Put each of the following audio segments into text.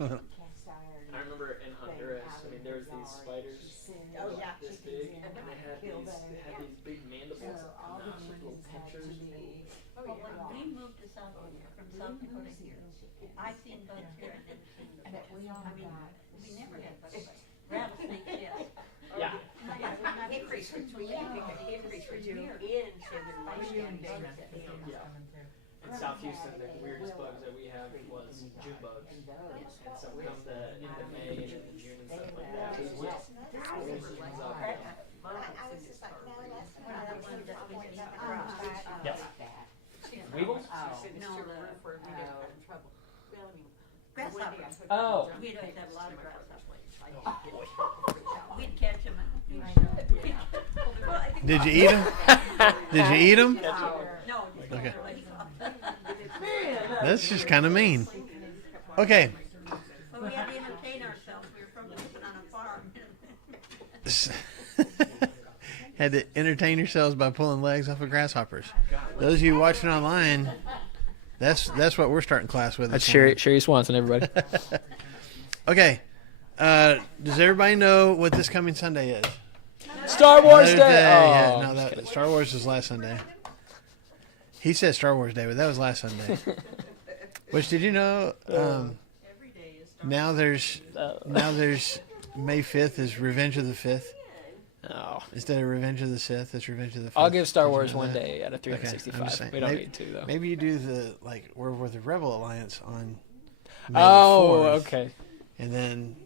I remember in Honduras, I mean, there was these spiders this big, and they had these big mandibles with little pinchers. Oh, yeah. When we moved to South Dakota, from South Dakota here, I seen bugs here and never seen them. I mean, we never had bugs, but rattlesnakes, yes. Yeah. Hickory switch. We had hickory switch here in Civilization. Yeah. In South Houston, the weirdest bugs that we have was June bugs. And so come the end of May and into June and stuff like that. I was just like, no, that's not. Yep. Weevils? No, grasshoppers. Oh. We'd always have a lot of grasshoppers. We'd catch them. Did you eat them? Did you eat them? No. Okay. That's just kind of mean. Okay. But we had to entertain ourselves. We were from living on a farm. Had to entertain yourselves by pulling legs off of grasshoppers. Those of you watching online, that's what we're starting class with. That's Sherry Swanson, everybody. Okay. Does everybody know what this coming Sunday is? Star Wars Mother's Day. Yeah, Oh, no, Star Wars was last Sunday. He said Star Wars Day, but that was last Sunday. Which, did you know? Now there's May 5th is Revenge of the 5th. Oh. Instead of Revenge of the Sith, it's Revenge of the 5th. I'll give Star Wars you know one that? day out of 365. Okay, we don't need to, though. Maybe you do the, like, we're with the Rebel Alliance on May 4th, okay. and then,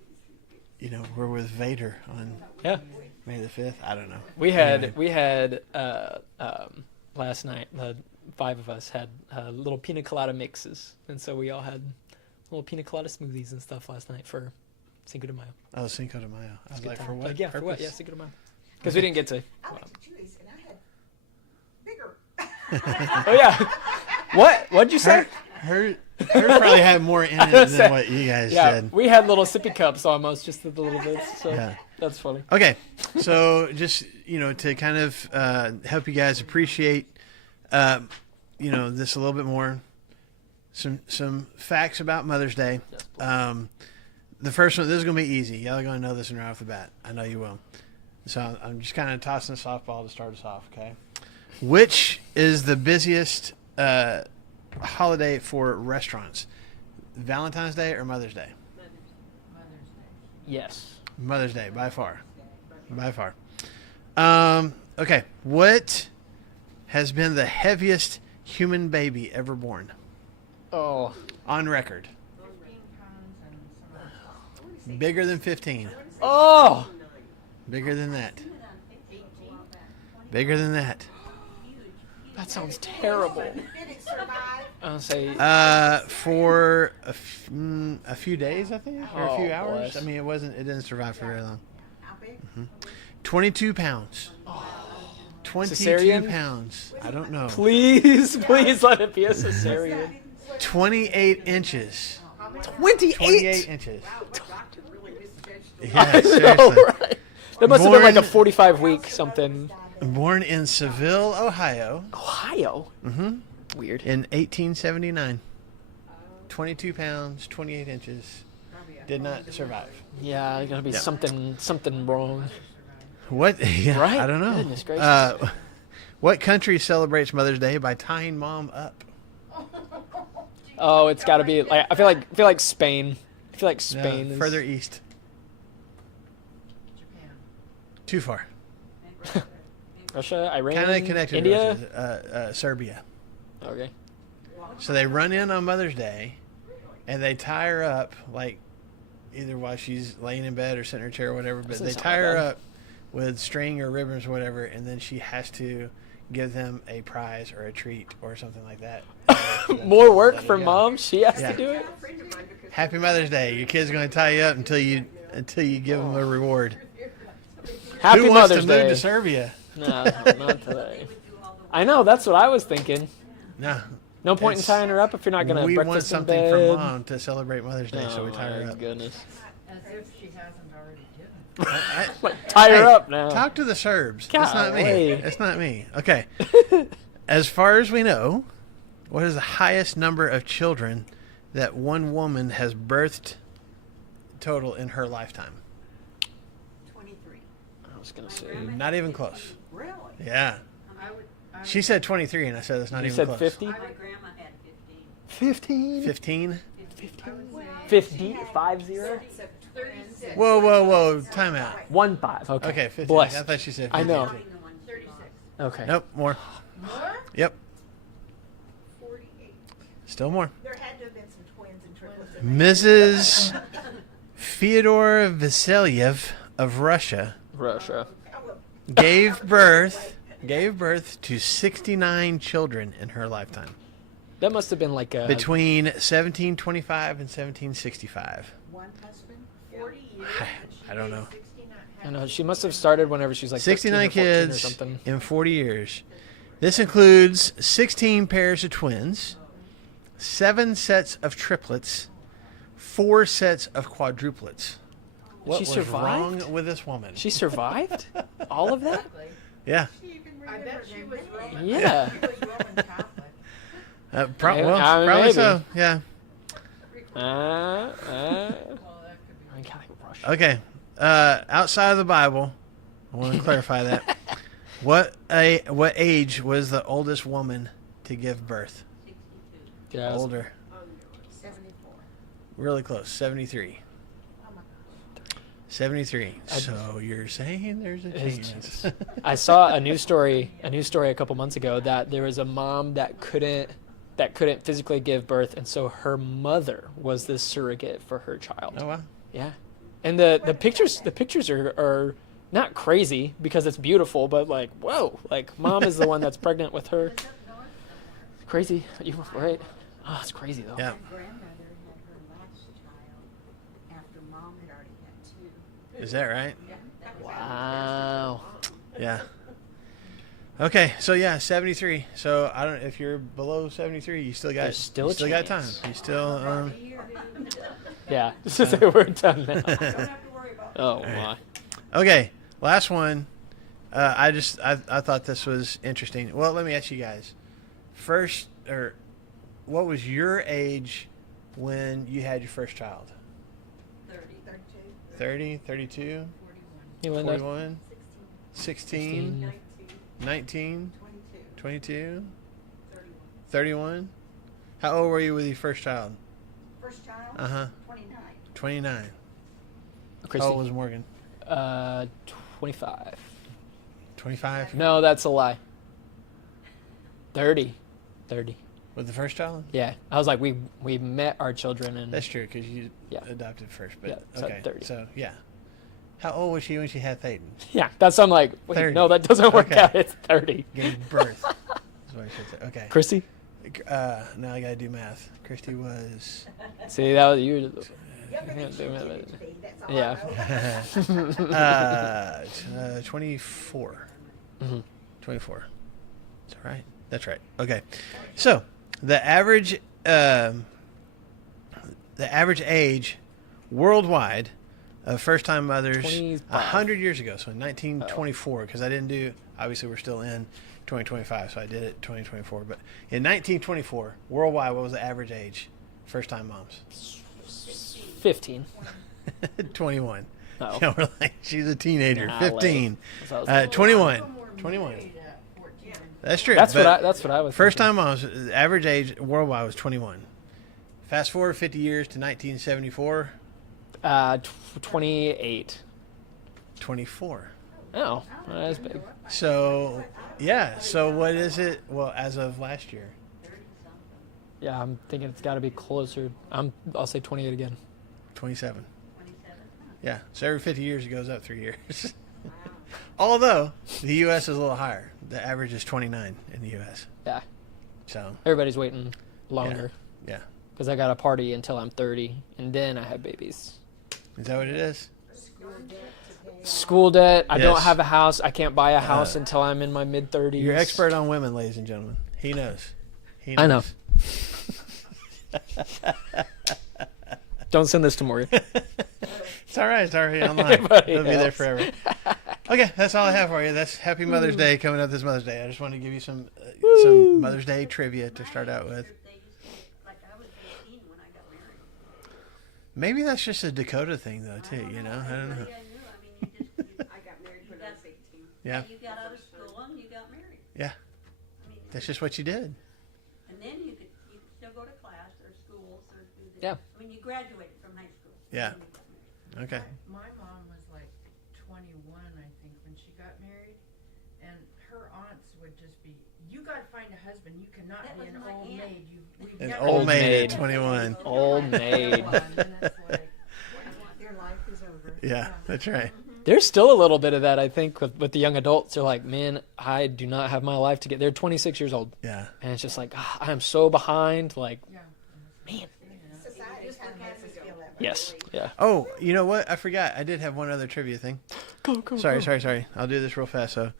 you know, we're with Vader on May the 5th. I don't know. We had last night, the 5 of us had little pina colada mixes, and so we all had little pina colada smoothies and stuff last night for Cinco de Mayo. Oh, Cinco de Mayo. I was like, for what? Yeah, purpose? for what? Yeah, Cinco de Mayo. Because we didn't get to. I went to Julie's and I had bigger. Oh yeah. What'd you say? Her probably had more in it than what you guys did. We had little sippy cups almost, just with the little bits. So that's funny. Okay, so just to kind of help you guys appreciate, this a little bit more. Some facts about Mother's Day. The first one, this is gonna be easy. Y'all are gonna know this one right off the bat. I know you will. So I'm just kind of tossing a softball to start us off. Okay, which is the busiest holiday for restaurants? Valentine's Day or Mother's Day? Yes. Mother's Day, by far. By far. Okay, what has been the heaviest human baby ever born? Oh. On record. Bigger than 15. Oh. Bigger than that. Bigger than that. That sounds terrible. Did it survive? I'll say. For a few days, I think, or a few Oh, hours. bless. I mean, it didn't survive for very long. How big? 22 pounds. 22 Cesarean? pounds. I don't know. Please let it be a cesarean. 28 inches. 28? 28 inches. Wow, my doctor really misjudged the Yeah, I seriously. know, right? That must have been like a Born- 45-week something. Born in Seville, Ohio. Ohio? Mm-hmm. Weird. In 1879. 22 pounds, 28 inches. Did not survive. Yeah, there's gonna be something wrong. What? Yeah, Right? I don't know. Goodness gracious. What country celebrates Mother's Day by tying mom up? Oh, it's got to be like I feel like Spain. I feel like Spain is Further east. Too far. Russia, Iran, Kind of connected India. to Russia. Serbia. Okay. So they run in on Mother's Day, and they tie her up, like either while she's laying in bed or sitting in her chair or whatever. But Doesn't they sound tie that her bad. up with string or ribbons or whatever, and then she has to give them a prize or a treat or something like that. More work Let her for go. mom. She has Yeah. to do it. Happy Mother's Day. Your kid's going to tie you up until you give them a reward. Happy Who wants Mother's to move Day. to Serbia? No, not today. I know. That's what I was thinking. No. No point in It's- tying her up if you're not gonna We want breakfast in something bed. for mom to celebrate Mother's Day, so we tie Oh her my up. goodness. As if she hasn't already given. Like, tie her Hey, up now. Talk to the Serbs. That's not me. Golly. It's not me. Okay. As far as we know, what is the highest number of children that one woman has birthed total in her lifetime. 23. I was gonna say. Not even close. Really? Yeah. I She said 23, and I said that's not You even said close. 50? My grandma had 15. 15? 15? 50? 50? 36. Whoa. Time out. 15. Okay. Okay, 15. Blessed. I thought she said 15. I know. 36. Okay. Nope, more. More? Yep, 48. still more. There had to have been some twins and triplets in there. Mrs. Fyodor Vasilyev of Russia Russia. Oh, well, gave birth to 69 children in her lifetime That must have been like a. between 1725 and 1765. one husband, 40 years. I don't know. I know. She must have started whenever she was like 69 13 or 14 or kids something. in 40 years. This includes 16 pairs of twins, 7 sets of triplets, 4 sets of quadruplets. What She was survived? wrong with this woman? She survived? All of that? Yeah. I bet she was Roman. Yeah. She was Roman Catholic. I Probably maybe. so. Yeah. Uh, Well, that could I mean, Catholic Russia. Okay. Outside of the Bible, I want to clarify that. What age was the oldest woman to give birth? 62. Yeah, Older. 74. Really close. 73. Oh my gosh. 73. So you're saying there's a chance. I saw a news story a couple months ago that there was a mom that couldn't physically give birth, and so her mother was the surrogate for her child. Oh wow. Yeah, and the pictures are not crazy because it's beautiful, but like whoa, like mom is the one that's pregnant with her. It's up north somewhere. Crazy, you were right. Oh, it's crazy though. Yeah. My grandmother had her last child after mom had already had 2. Is that right? Yeah, that was Wow. Yeah. Okay, so yeah, 73. So I don't. If you're below 73, you still got. There's still you a still got time. chance. You still. Yeah, we're done now. Don't have to worry about Oh my. Okay, last one. I thought this was interesting. Well, let me ask you guys. What was your age when you had your first child? 30. 32. 30, 32, 41. You went up 41, 16, 19, 22. 22, 31. 31. How old were you with your first child? First child? Uh-huh. 29. 29. How Christy. old was Morgan? 25. 25? No, that's a lie. 30. With the first child? Yeah, I was like, we met our children and That's true, because you Yeah. adopted first. But Yeah, so okay, 30. so yeah. How old was she when she had Peyton? yeah, that's I'm like, wait, 30. no, that doesn't work Okay. out. It's 30. Gave birth. That's what I should say. Okay. Christy, Now I gotta do math. Christy was. see that was you. Younger than she Yeah, intended to be, that's all Yeah. I know. 24. Mhm. 24. That's right. That's right. Okay. So the average age worldwide of first-time mothers 25. 100 years ago. So in 1924, because I didn't do. Obviously, we're still in 2025, so I did it 2024. But in 1924, worldwide, what was the average age? First-time moms. 15. 21. Oh. Yeah, we're like, she's a teenager. Nah, 15. That's what I was 21. Some were 21. married at 14. That's true. That's but what I was. First thinking. time moms, average age worldwide was 21. Fast forward 50 years to 1974, 28. 24. Oh, that's big. So, yeah. So what is it? Well, as of last year. 30 something. Yeah, I'm thinking it's got to be closer. I'll say 28 again. 27. 27. Yeah. So every 50 years it goes up 3 years. Wow. Although the U.S. is a little higher. The average is 29 in the U.S. Yeah, So, everybody's waiting longer yeah. because I got to party until I'm 30, and then I have babies. Is that what it is? School debt. I don't Yes. have a house. I can't buy a house until I'm in my mid 30s. You're expert on women, ladies and gentlemen. He knows. He I know. knows. Don't send this to Morgan. It's all right. It's already online. Everybody It'll be there else. forever. Okay, that's all I have for you. That's Happy Mother's Day coming up this Mother's Day. I just wanted to give you some Mother's Day trivia to start out with. They used to, like I was 18 when I got married. Maybe that's just a Dakota thing, though, too. You know, I don't know. Everybody I knew, I mean, I got married when I was 18. Yeah, you got out of school and you got married. Yeah. I mean, that's just what you did. and then you could still go to class or schools or do this. Yeah. I mean, you graduated from high school. Yeah. And you got married. Okay. My mom was like 21, I think, when she got married, and her aunts would just be, "You got to find a husband. You cannot That be was an my old aunt. maid. We've An got old Old maid maid. at 21. Old maid. And it's like, Your life is over. Yeah, that's right. There's still a little bit of that, I think, with the young adults. They're like, man, I do not have my life together. They're 26 years old. Yeah. And it's just like, I am so behind. Like, yeah. man. Society kind of makes us feel that way. Yes. Yeah. Oh, you know what? I forgot. I did have one other trivia thing. Sorry. I'll do this real fast. So,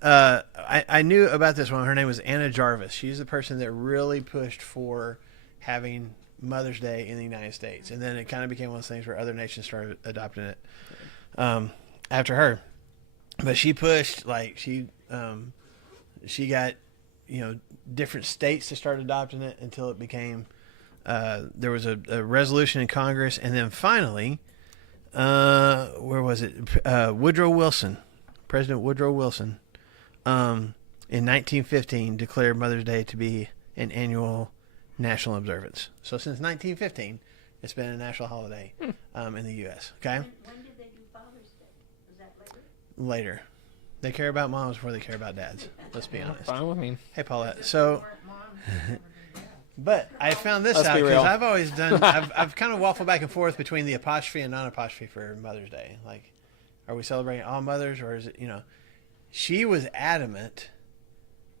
I knew about this one. Her name was Anna Jarvis. She's the person that really pushed for having Mother's Day in the United States, and then it kind of became one of those things where other nations started adopting it after her. But she pushed, like she got, different states to start adopting it until it became. There was a resolution in Congress, and then finally, where was it? President Woodrow Wilson, in 1915 declared Mother's Day to be an annual national observance. So since 1915, it's been a national holiday in the U.S. Okay, When did they do Father's Day? Was that later? later, they care about moms before they care about dads. Let's be honest. Fine with me. Hey, Paulette. So. Mom never did that. But I found this Let's out be because real. I've always done. I've kind of waffled back and forth between the apostrophe and non-apostrophe for Mother's Day. Like, are we celebrating all mothers, or is it? She was adamant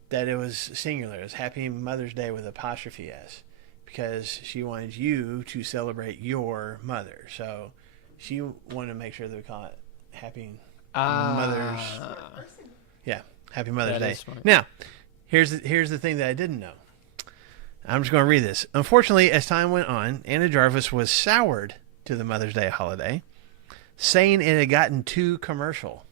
that it was singular. It was Happy Mother's Day with apostrophe s, because she wanted you to celebrate your mother. So she wanted to make sure that we call it Happy Mother's. Yeah, Happy Mother's That Day. is smart. Now, here's the thing that I didn't know. I'm just going to read this. Unfortunately, as time went on, Anna Jarvis was soured to the Mother's Day holiday, saying it had gotten too commercial.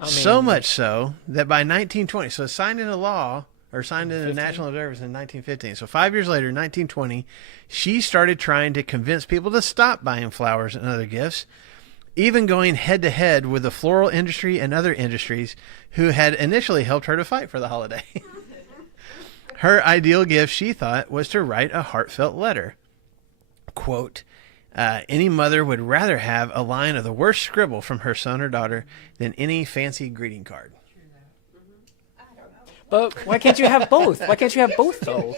I mean, So much so that by 1920, so signed into law, or signed into national observance in 1915. So 5 years later, 1920, she started trying to convince people to stop buying flowers and other gifts, even going head-to-head with the floral industry and other industries who had initially helped her to fight for the holiday. Her ideal gift, she thought, was to write a heartfelt letter. Quote, any mother would rather have a line of the worst scribble from her son or daughter than any fancy greeting card. But why can't you have both? Why can't you have both, though?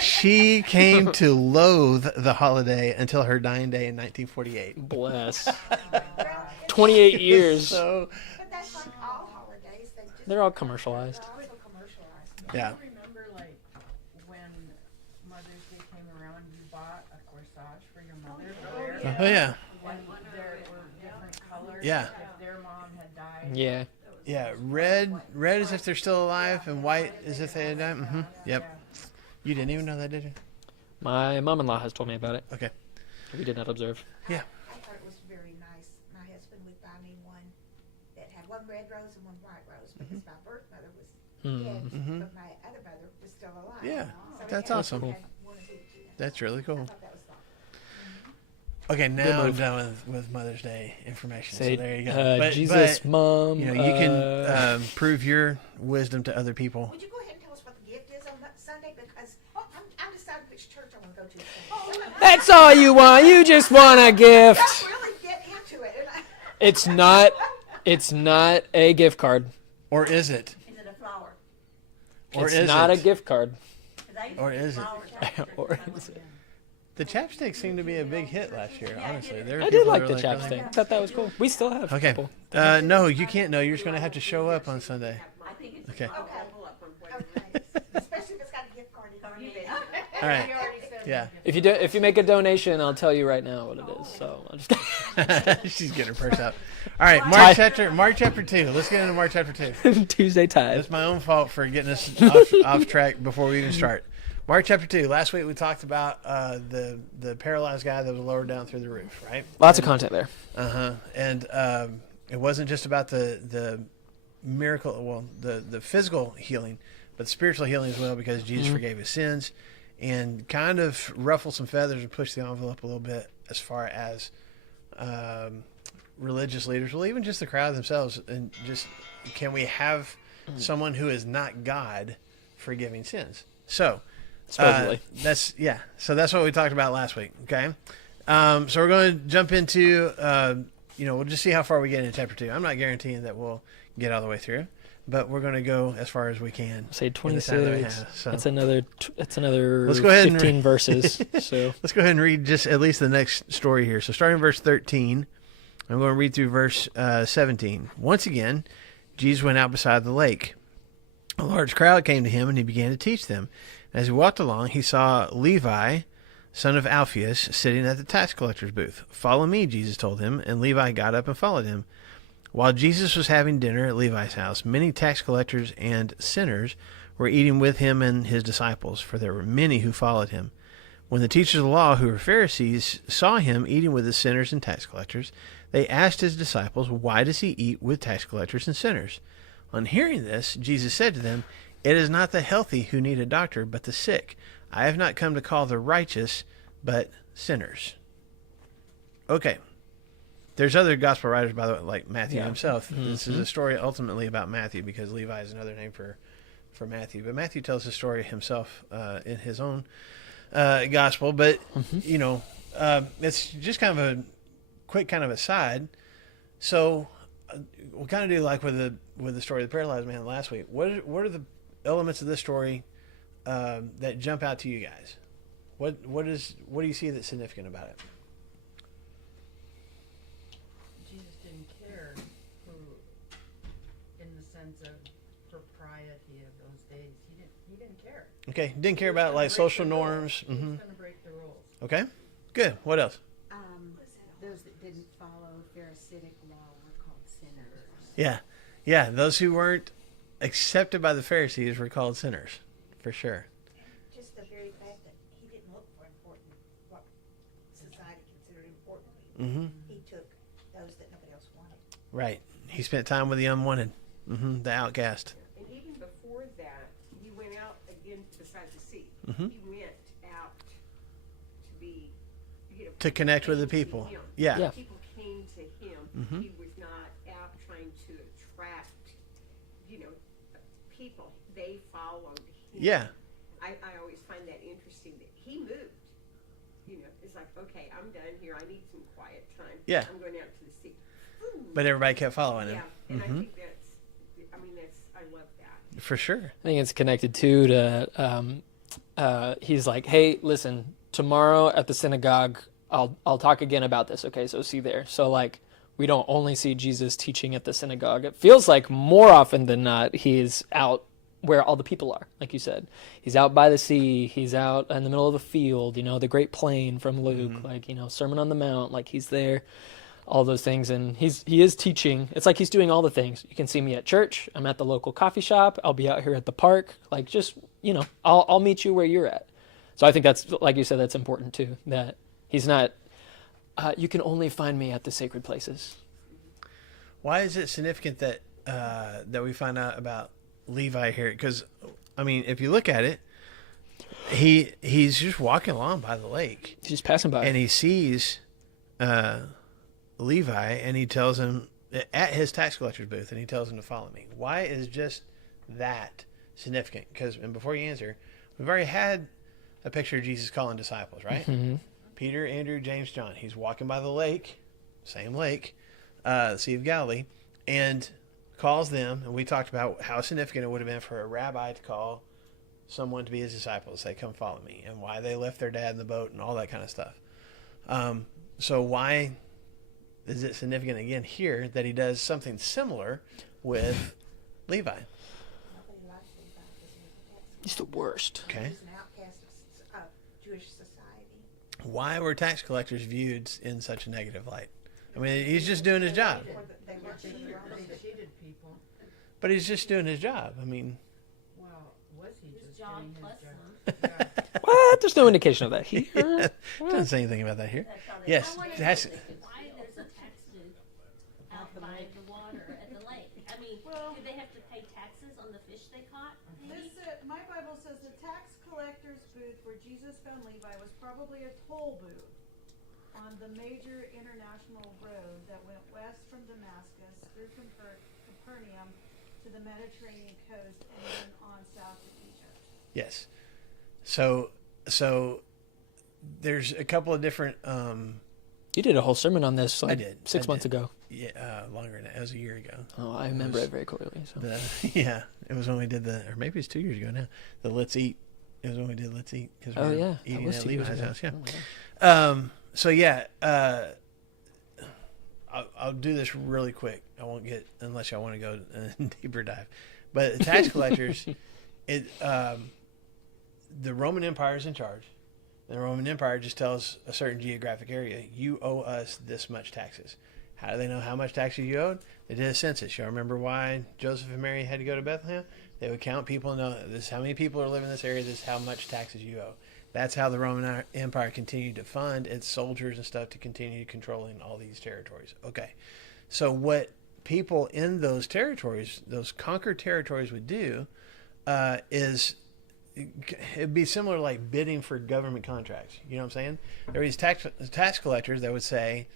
She came to loathe the holiday until her dying day in 1948. Bless. 28 years. So, But that's like all holidays. They're all commercialized. They're also commercialized. yeah. Do you remember, like, when Mother's Day came around, you bought a corsage for your mother to wear? Oh, yeah. And there were different colors. Yeah. If their mom had died. Yeah. Yeah, red as if they're still alive, and white as if they had died. Mm-hmm. Yep. You didn't even know that, did you? My mom-in-law has told me about it. Okay. We did not observe. Yeah. I thought it was very nice. My husband would buy me one that had one red rose and one white rose because my birth mother was dead, Mhm. but my other mother was still alive. Yeah, So we that's had- awesome. we had one of each. That's really I cool. thought that was thoughtful. Okay, now I'm move. done with Mother's Day information. Say, so there you go. Jesus, but, Mom. you can prove your wisdom to other people. Would you go ahead and tell us what the gift is on that Sunday? Because I'm deciding which church I want to go to Sunday. That's all you want. You just want a gift. Don't really get into it. And It's not a gift card. Or is it? Is it a flower? Or It's is not it? a gift card. 'Cause I used Or to do is it? flowers. Or is it? The chapstick seemed to be a big hit last year, honestly. There were I people did like that the were chapstick. really- I thought that was cool. We still have a Okay. couple. No, you can't. No, you're just going to have to show up on Sunday. I think it's Okay. a flower. okay. Especially if it's got a gift card. You bet. All right. You already said Yeah. If you make a donation, I'll tell you right now what it is. So I'll just She's getting her purse out. All right, Mark chapter 2. Let's get into Mark chapter 2. Tuesday tithe. It's my own fault for getting us off track before we even start. Mark chapter 2. Last week we talked about the paralyzed guy that was lowered down through the roof, right? Lots of content there. And it wasn't just about the miracle, well, the physical healing, but spiritual healing as well, because Jesus forgave his sins. and kind of ruffle some feathers and push the envelope a little bit as far as religious leaders, well, even just the crowd themselves, and just can we have someone who is not God forgiving sins? So Supposedly. So that's what we talked about last week. Okay, so we're going to jump into we'll just see how far we get into chapter 2. I'm not guaranteeing that we'll get all the way through, but we're going to go as far as we can. Say in the 26. time that we have. So That's another. That's another. Let's go ahead 15 verses. So let's go ahead and read just at least the next story here. So starting in verse 13, I'm going to read through verse 17. Once again, Jesus went out beside the lake. A large crowd came to him, and he began to teach them. As he walked along, he saw Levi, son of Alphaeus, sitting at the tax collector's booth. "Follow me," Jesus told him, and Levi got up and followed him. While Jesus was having dinner at Levi's house, many tax collectors and sinners were eating with him and his disciples, for there were many who followed him. When the teachers of the law, who were Pharisees, saw him eating with the sinners and tax collectors, they asked his disciples, "Why does he eat with tax collectors and sinners?" On hearing this, Jesus said to them, "It is not the healthy who need a doctor, but the sick. I have not come to call the righteous, but sinners." Okay. There's other gospel writers, by the way, like Matthew himself. Mm-hmm. This is a story ultimately about Matthew, because Levi is another name for Matthew. But Matthew tells his story himself in his own gospel. But, it's just kind of a quick kind of aside. So we'll kind of do like with the story of the paralyzed man last week. What are the elements of this story that jump out to you guys? What do you see that's significant about it? Jesus didn't care who, in the sense of propriety of those days. He didn't care. Okay, didn't care about like social norms. He was going to break the rules. Okay, good. What else? Those that didn't follow Pharisaic law were called sinners. Yeah. Those who weren't accepted by the Pharisees were called sinners, for sure. Just the very fact that he didn't look for what society considered important. Mm-hmm. He took those that nobody else wanted. Right. He spent time with the unwanted, the outcast. And even before that, he went out again beside the sea. Mm-hmm. He went out to be, To connect with the people. Yeah. People came to him. Mm-hmm. He was not out trying to attract, people. They followed him. Yeah. I always find that interesting that he moved. It's like, okay, I'm done here. I need some quiet time. Yeah. I'm going out to the sea. Ooh. But everybody kept following him. Yeah, and Mm-hmm. I think I love that. For sure. I think it's connected too to he's like, "Hey, listen, tomorrow at the synagogue, I'll talk again about this." Okay, so see there. So like, we don't only see Jesus teaching at the synagogue. It feels like more often than not he's out where all the people are, like you said. He's out by the sea. He's out in the middle of the field. The Great Plain from Luke. Mm-hmm. Like Sermon on the Mount. Like he's there. All those things, and he is teaching. It's like he's doing all the things. You can see me at church. I'm at the local coffee shop. I'll be out here at the park. Like just I'll meet you where you're at. So I think that's, like you said, that's important too. That he's not. You can only find me at the sacred places. Why is it significant that that we find out about Levi here? Because if you look at it, he's just walking along by the lake. He's just passing by, and he sees Levi, and he tells him at his tax collector's booth, and he tells him to follow me. Why is just that significant? And before you answer, we've already had a picture of Jesus calling disciples, right? Mm-hmm. Peter, Andrew, James, John. He's walking by the lake, same lake, the Sea of Galilee, and calls them. And we talked about how significant it would have been for a rabbi to call someone to be his disciple, say, "Come follow me," and why they left their dad in the boat and all that kind of stuff. So why is it significant again here that he does something similar with Levi? Nobody liked Levi because he was a tax collector. He's the worst. Okay. He was an outcast of Jewish society. Why were tax collectors viewed in such a negative light? He's just doing his job. They were cheated. They cheated people. But he's just doing his job. Well, was he just John doing his plus job? some. Yeah. What? There's no indication of that here. Yeah. Doesn't say anything about that here. That's how they- Yes. I wonder That's, why there's a tax booth out by the water at the lake. Do they have to pay taxes on the fish they caught? My Bible says the tax collector's booth where Jesus found Levi was probably a toll booth on the major international road that went west from Damascus through Capernaum to the Mediterranean coast and then on south to Egypt. Yes. So there's a couple of different. You did a whole sermon on this like I did. 6 months ago. Yeah, longer than that. It was a year ago. Oh, I remember it very clearly. So. Yeah, it was when we did or maybe it's 2 years ago now. The Let's Eat. It was when we did Let's Eat. Cause we were eating at Levi's house. Yeah. So yeah, I'll do this really quick. I won't get unless y'all want to go deeper dive. But the tax collectors, the Roman Empire is in charge. The Roman Empire just tells a certain geographic area, you owe us this much taxes. How do they know how much taxes you owed? They did a census. Y'all remember why Joseph and Mary had to go to Bethlehem? They would count people and know this is how many people are living in this area, this is how much taxes you owe. That's how the Roman Empire continued to fund its soldiers and stuff to continue controlling all these territories. Okay, so what people in those territories, those conquered territories would do is it'd be similar like bidding for government contracts. You know what I'm saying? There were these tax collectors that would say,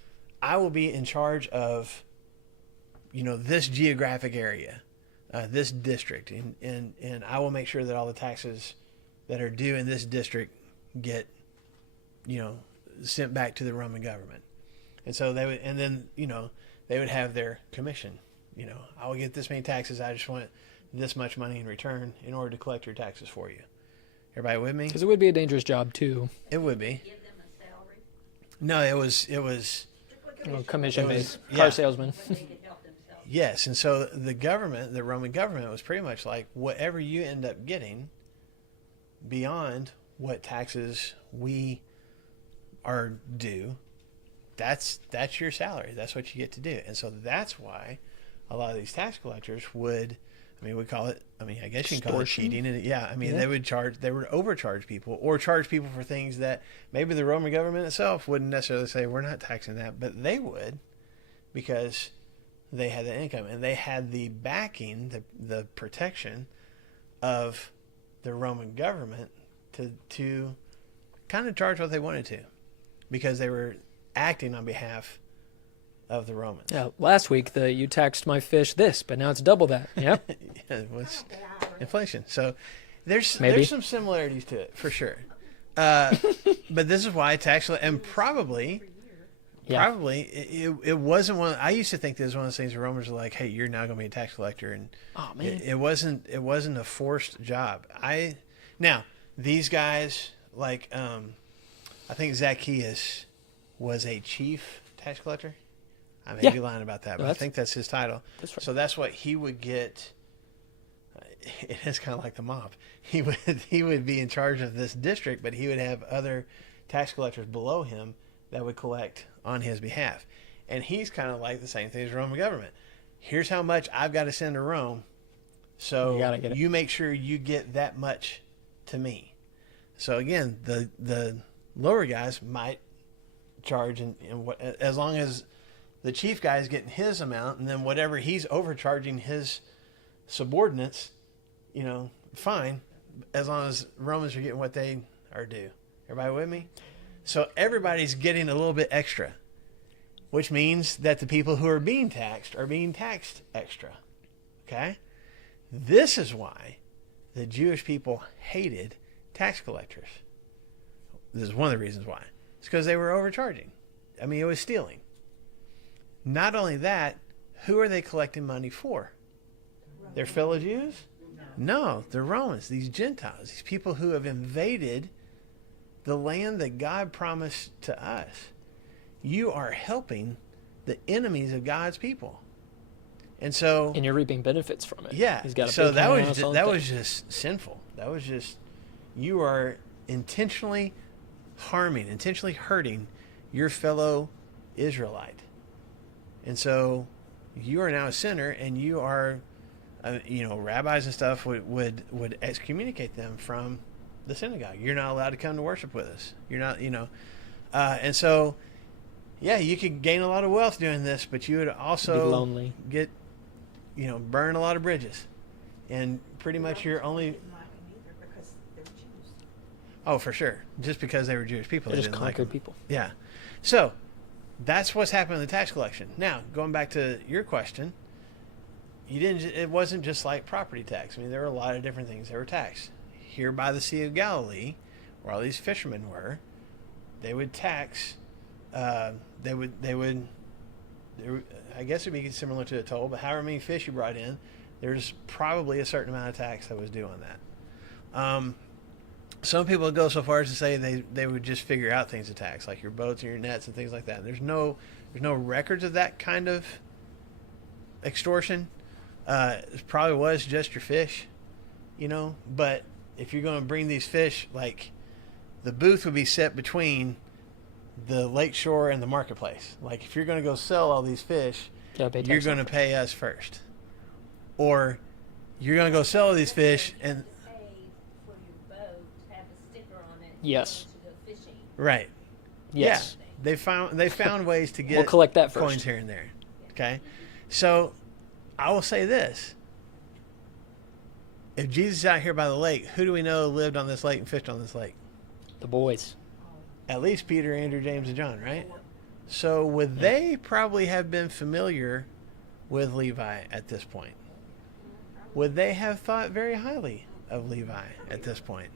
I will be in charge of, this geographic area, this district, and I will make sure that all the taxes that are due in this district get, sent back to the Roman government. And so they would, and then, they would have their commission. I will get this many taxes. I just want this much money in return in order to collect your taxes for you. Everybody with me? Because it would be a dangerous job too. It would be. Give them a salary. No, it was Commission based yeah. car salesman. But they could help themselves. Yes, and so the government, the Roman government, was pretty much like whatever you end up getting beyond what taxes we are due, that's your salary. That's what you get to do. And so that's why a lot of these tax collectors would, we call it, I guess you can call it cheating. And they would overcharge people or charge people for things that maybe the Roman government itself wouldn't necessarily say, we're not taxing that, but they would because they had the income and they had the backing, the protection of the Roman government to kind of charge what they wanted to because they were acting on behalf of the Romans. Yeah, last week you taxed my fish this, but now it's double that. Yeah, yeah, it was inflation. So there's some similarities to it for sure. But this is why tax and probably it wasn't one. I used to think this was one of those things where Romans were like, "Hey, you're now going to be a tax collector," and oh man, it wasn't a forced job. Now these guys like I think Zacchaeus was a chief tax collector. I may be lying about that, but I think that's his title. That's right. So that's what he would get. It is kind of like the mob. He would be in charge of this district, but he would have other tax collectors below him that would collect on his behalf. And he's kind of like the same thing as the Roman government. Here's how much I've got to send to Rome, so you make sure you get that much to me. So again, the lower guys might charge as long as the chief guy is getting his amount, and then whatever he's overcharging his subordinates, fine, as long as Romans are getting what they are due. Everybody with me? So everybody's getting a little bit extra, which means that the people who are being taxed extra. Okay? This is why the Jewish people hated tax collectors. This is one of the reasons why. It's because they were overcharging. It was stealing. Not only that, who are they collecting money for? Their fellow Jews? No, the Romans, these Gentiles, these people who have invaded the land that God promised to us. You are helping the enemies of God's people. And you're reaping benefits from it. Yeah. He's got that was just sinful. That was just, you are intentionally hurting your fellow Israelite. And so you are now a sinner, and you are, rabbis and stuff would excommunicate them from the synagogue. You're not allowed to come to worship with us. You're not, and so, yeah, you could gain a lot of wealth doing this, but you would also be lonely. Get, burn a lot of bridges, and pretty much you're only. Didn't like them either because they're Jews. Oh, for sure. Just because they were Jewish people, They they just didn't like conquered them. people. Yeah. So that's what's happened in the tax collection. Now, going back to your question, it wasn't just like property tax. I mean, there were a lot of different things that were taxed. Here by the Sea of Galilee, where all these fishermen were, they would tax, they would, I guess it'd be similar to a toll, but however many fish you brought in, there's probably a certain amount of tax that was due on that. Some people would go so far as to say they would just figure out things to tax, like your boats and your nets and things like that. And there's no records of that kind of extortion. It probably was just your fish, but if you're going to bring these fish, like, the booth would be set between the lake shore and the marketplace. Like, if you're going to go sell all these fish, you're going to pay us first. Or you're going to go sell all these fish and... for your boat to have a sticker on it. Yes. To go fishing. Right. Yes. Yeah. They found ways to get We'll collect that first. coins here and there. Okay? So, I will say this. If Jesus is out here by the lake, who do we know lived on this lake and fished on this lake? The boys. At least Peter, Andrew, James, and John, right? So would they probably have been familiar with Levi at this point? Would they have thought very highly of Levi at this point?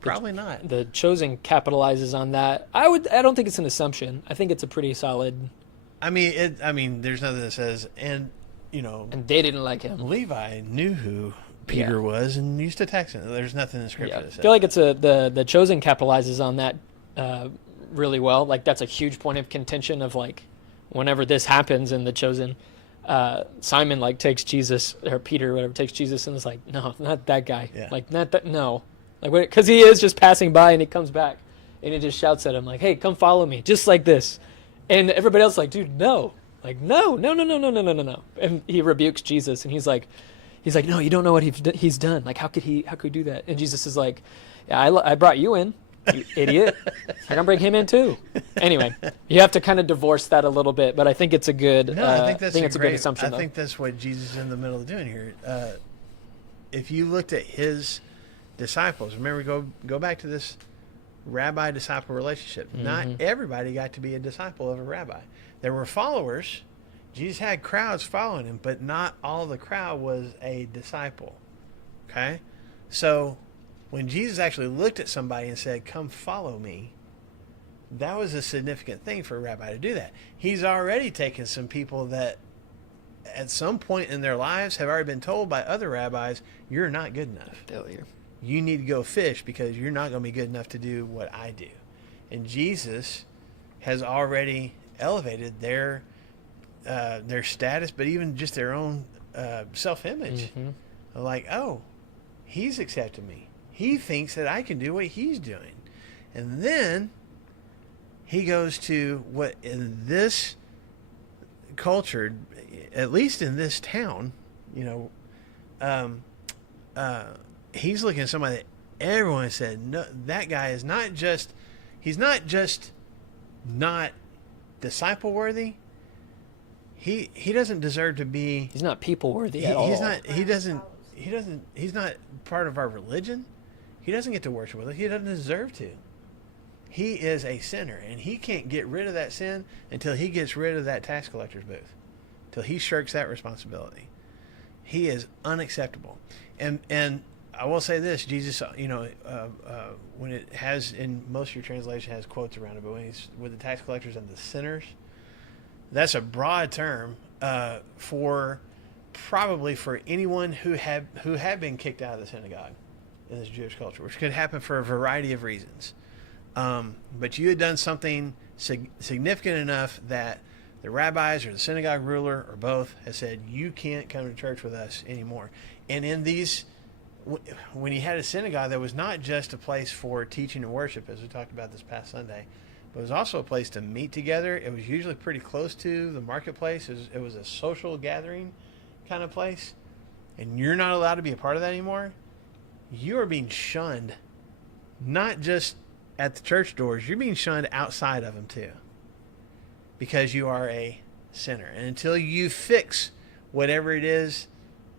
Probably not. The Chosen capitalizes on that. I don't think it's an assumption. I think it's a pretty solid. I mean, there's nothing that says, and they didn't like him. Levi knew who Peter was and used to tax him. There's nothing in Scripture that says. I feel like it's the Chosen capitalizes on that really well. Like, that's a huge point of contention of, like, whenever this happens in the Chosen, Simon, like, takes Jesus, or Peter or whatever, takes Jesus and is like, no, not that guy. Yeah. Like, not that, no. Like, because he is just passing by and he comes back and he just shouts at him like, hey, come follow me, just like this. And everybody else is like, dude, no. Like, no. And he rebukes Jesus and he's like, no, you don't know what he's done. Like, how could he do that? And Jesus is like, yeah, I brought you in, you idiot. I'm gonna bring him in too. Anyway, you have to kind of divorce that a little bit, but I think it's a good. No, I think that's a good assumption. I think that's what Jesus is in the middle of doing here. If you looked at his disciples, remember, go back to this rabbi-disciple relationship. Mm-hmm. Not everybody got to be a disciple of a rabbi. There were followers. Jesus had crowds following him, but not all the crowd was a disciple. Okay? So when Jesus actually looked at somebody and said, come follow me, that was a significant thing for a rabbi to do that. He's already taken some people that at some point in their lives have already been told by other rabbis, you're not good enough. Failure. You need to go fish because you're not going to be good enough to do what I do. And Jesus has already elevated their status, but even just their own self-image. Mm-hmm. Like, oh, he's accepted me. He thinks that I can do what he's doing. And then he goes to what in this culture, at least in this town, he's looking at somebody that everyone said, no, that guy is not just, he's not just not disciple worthy. He doesn't deserve to be. He's not people worthy at all. He's not part of our religion. He doesn't get to worship with us. He doesn't deserve to. He is a sinner, and he can't get rid of that sin until he gets rid of that tax collector's booth, till he shirks that responsibility. He is unacceptable. And I will say this, Jesus, when it has, in most of your translation, has quotes around it, but when he's with the tax collectors and the sinners, that's a broad term for anyone who had been kicked out of the synagogue in this Jewish culture, which could happen for a variety of reasons. But you had done something significant enough that the rabbis or the synagogue ruler or both has said, you can't come to church with us anymore. And in these, when you had a synagogue, that was not just a place for teaching and worship, as we talked about this past Sunday, but it was also a place to meet together. It was usually pretty close to the marketplace. It was a social gathering kind of place. And you're not allowed to be a part of that anymore. You are being shunned, not just at the church doors. You're being shunned outside of them too, because you are a sinner. And until you fix whatever it is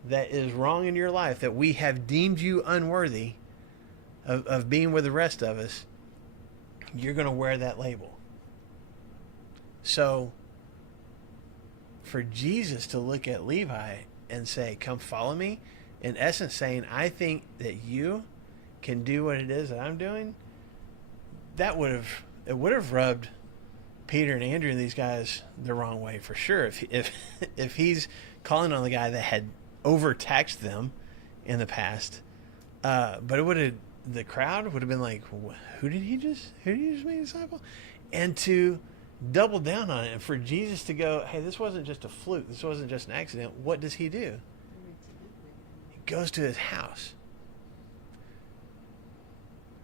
that is wrong in your life, that we have deemed you unworthy, of being with the rest of us, you're going to wear that label. So for Jesus to look at Levi and say, come follow me, in essence saying, I think that you can do what it is that I'm doing, it would have rubbed Peter and Andrew and these guys the wrong way for sure. If he's calling on the guy that had overtaxed them in the past, but the crowd would have been like, who did he just make a disciple? And to double down on it, and for Jesus to go, hey, this wasn't just a fluke, this wasn't just an accident. What does he do? He goes to his house.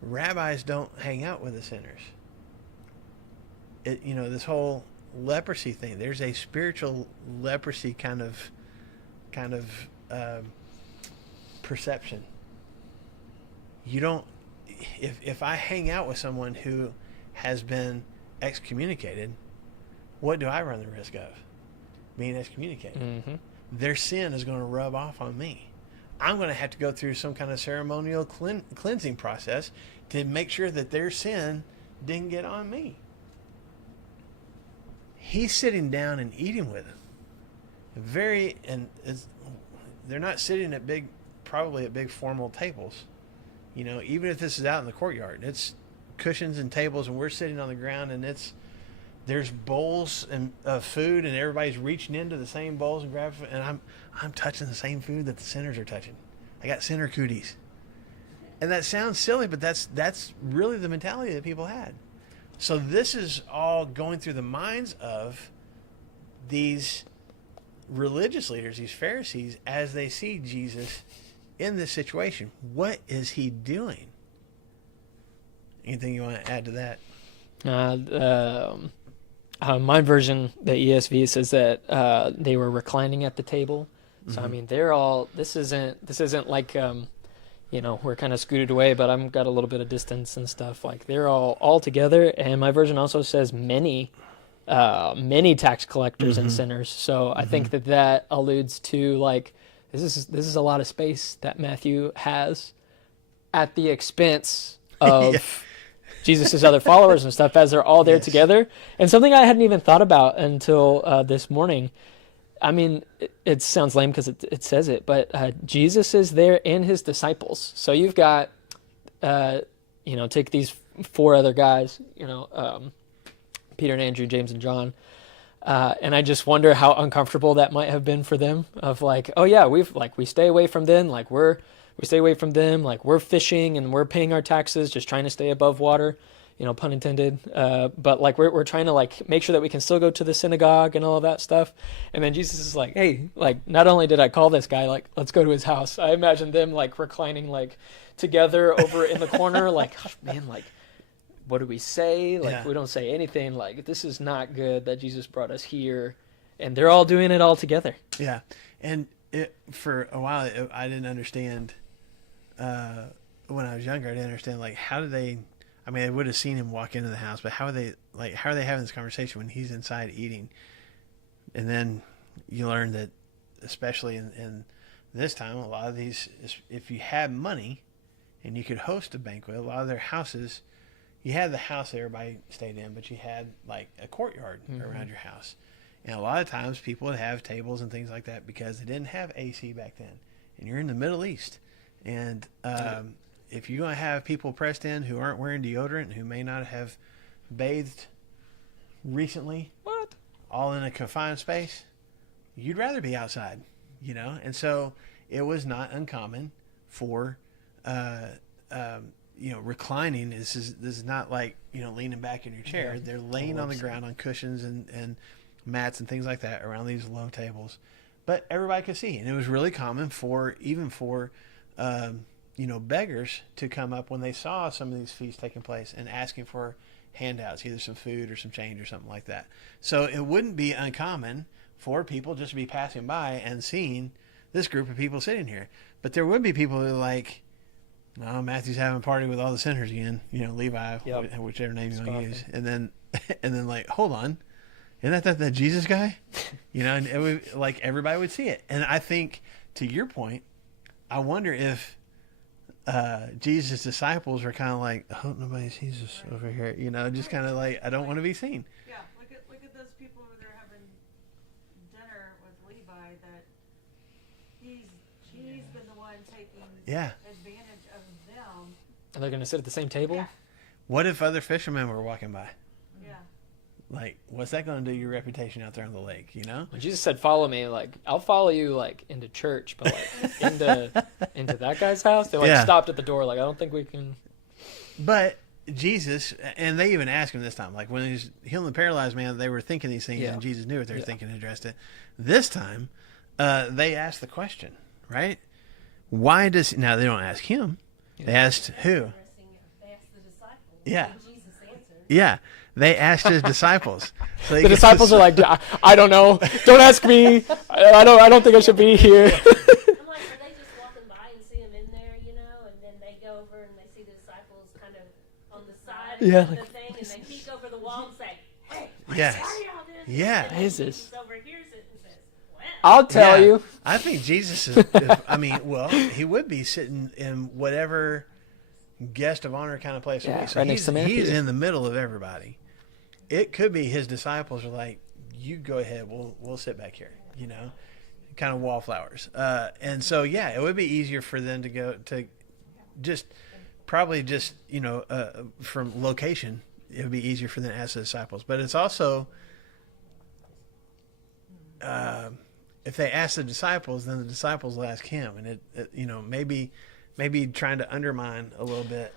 Rabbis don't hang out with the sinners. This whole leprosy thing, there's a spiritual leprosy kind of perception. You don't, if I hang out with someone who has been excommunicated, what do I run the risk of? Being excommunicated. Mm-hmm. Their sin is going to rub off on me. I'm going to have to go through some kind of ceremonial cleansing process to make sure that their sin didn't get on me. He's sitting down and eating with them. They're not sitting at probably at big formal tables. Even if this is out in the courtyard, it's cushions and tables, and we're sitting on the ground, and there's bowls of food, and everybody's reaching into the same bowls and grabbing, and I'm touching the same food that the sinners are touching. I got sinner cooties. And that sounds silly, but that's really the mentality that people had. So this is all going through the minds of these religious leaders, these Pharisees, as they see Jesus in this situation. What is he doing? Anything you want to add to that? My version, the ESV, says that they were reclining at the table. So I mean, they're all. This isn't like we're kind of scooted away, but I've got a little bit of distance and stuff. Like they're all together. And my version also says many tax collectors and sinners. So I think that alludes to like this is a lot of space that Matthew has at the expense of Jesus' other followers and stuff, as they're all there together. And something I hadn't even thought about until this morning. I mean, it sounds lame because it says it, but Jesus is there and his disciples. So you've got, take these four other guys, Peter and Andrew, James and John. And I just wonder how uncomfortable that might have been for them, of like, oh yeah, we stay away from them. Like we stay away from them. Like we're fishing and we're paying our taxes, just trying to stay above water, pun intended. But like we're trying to like make sure that we can still go to the synagogue and all of that stuff. And then Jesus is like, hey, like not only did I call this guy, like let's go to his house. I imagine them like reclining like together over in the corner, like man, like what do we say? Like we don't say anything. Like this is not good that Jesus brought us here, and they're all doing it all together. Yeah, and for a while I didn't understand. When I was younger, I didn't understand like how do they. I mean, I would have seen him walk into the house, but how are they having this conversation when he's inside eating? And then you learn that, especially in this time, a lot of these, if you had money and you could host a banquet, a lot of their houses, you had the house that everybody stayed in, but you had like a courtyard around your house. And a lot of times people would have tables and things like that because they didn't have AC back then. And you're in the Middle East. And if you're going to have people pressed in who aren't wearing deodorant, who may not have bathed recently, all in a confined space, you'd rather be outside, And so it was not uncommon for, reclining. This is not like, leaning back in your chair. They're laying on the ground on cushions and mats and things like that around these low tables. But everybody could see. And it was really common for beggars to come up when they saw some of these feasts taking place and asking for handouts, either some food or some change or something like that. So it wouldn't be uncommon for people just to be passing by and seeing this group of people sitting here. But there would be people who are like, no, Matthew's having a party with all the sinners again, Levi, whichever name you want to use. And then like, hold on, isn't that Jesus guy? And it would, like everybody would see it. And I think to your point, I wonder if Jesus' disciples were kind of like, I hope nobody sees us over here. You know, just kind of like, I don't want to be seen. Yeah, look at those people over there having dinner with Levi. That he's been the one taking advantage of them. And they're gonna sit at the same table. Yeah. What if other fishermen were walking by? Yeah. Like, what's that going to do to your reputation out there on the lake? You know? When Jesus said, "Follow me," like I'll follow you, like into church, but like into that guy's house, they like stopped at the door. Like I don't think we can. But Jesus, and they even asked him this time, like when he's healing the paralyzed man, they were thinking these things, and Jesus knew what they were thinking and addressed it. This time, they asked the question, right? Why does now they don't ask him? They asked who? They asked the disciples. Yeah. And Jesus answered. Yeah. They asked his disciples. So The disciples are like, I don't know. Don't ask me. I don't think I should be here. I'm like, are they just walking by and see him in there, you know, and then they go over and they see the disciples kind of on the side of the thing, and they peek over the wall and say, hey, Yes. what are y'all doing? Yeah. And then Jesus overhears it and says, well. I'll tell you. I think Jesus is, he would be sitting in whatever guest of honor kind of place. Yeah, So right next to Matthew. He's in the middle of everybody. It could be his disciples are like, you go ahead, we'll sit back here, you know, kind of wallflowers. And so, yeah, it would be easier for them to go to probably from location, it would be easier for them to ask the disciples. But it's also, if they ask the disciples, then the disciples will ask him. And maybe trying to undermine a little bit.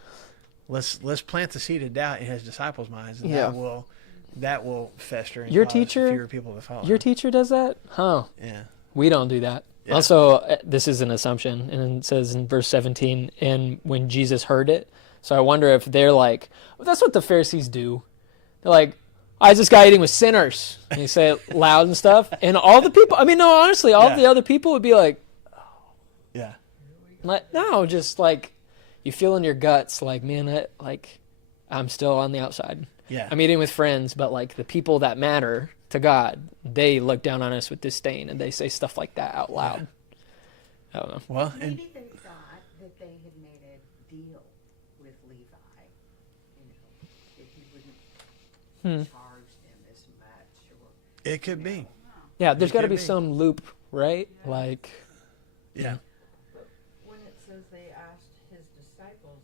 Let's plant the seed of doubt in his disciples' minds, and that will fester and cause fewer people to follow. Your teacher does that? Huh. Yeah. We don't do that. Yeah. Also, this is an assumption, and it says in verse 17, and when Jesus heard it. So I wonder if they're like, well, that's what the Pharisees do. They're like, why is this guy eating with sinners? And you say it loud and stuff. And all the people, honestly, all the other people would be like, yeah. Like, no, just like, you feel in your guts, like, man, I'm still on the outside. Yeah. I'm eating with friends, but like the people that matter to God, they look down on us with disdain and they say stuff like that out loud. I don't know. Well, maybe they thought that they had made a deal with Levi, that he wouldn't charge them as much. Or, it could be. Yeah, there's got to be some loop, right? Yeah. Like, Yeah. But when it says they asked his disciples,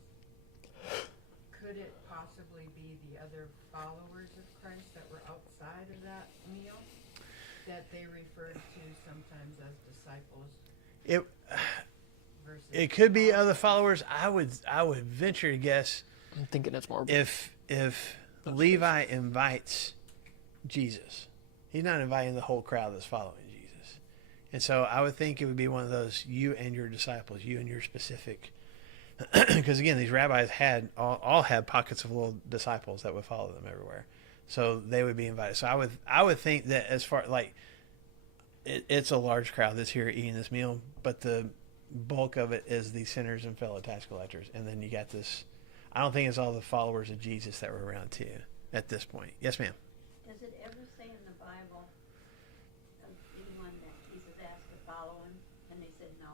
could it possibly be the other followers of Christ that were outside of that meal that they referred to sometimes as disciples? It could be other followers. I would venture to guess. I'm thinking it's more. If Levi invites Jesus, he's not inviting the whole crowd that's following Jesus, and so I would think it would be one of those you and your disciples, you and your specific. Because again, these rabbis all had pockets of little disciples that would follow them everywhere, so they would be invited. So I would think that as far like it's a large crowd that's here eating this meal, but the bulk of it is the sinners and fellow tax collectors, and then you got this. I don't think it's all the followers of Jesus that were around too at this point. Yes, ma'am. Does it ever say in the Bible of anyone that Jesus asked to follow him and they said no?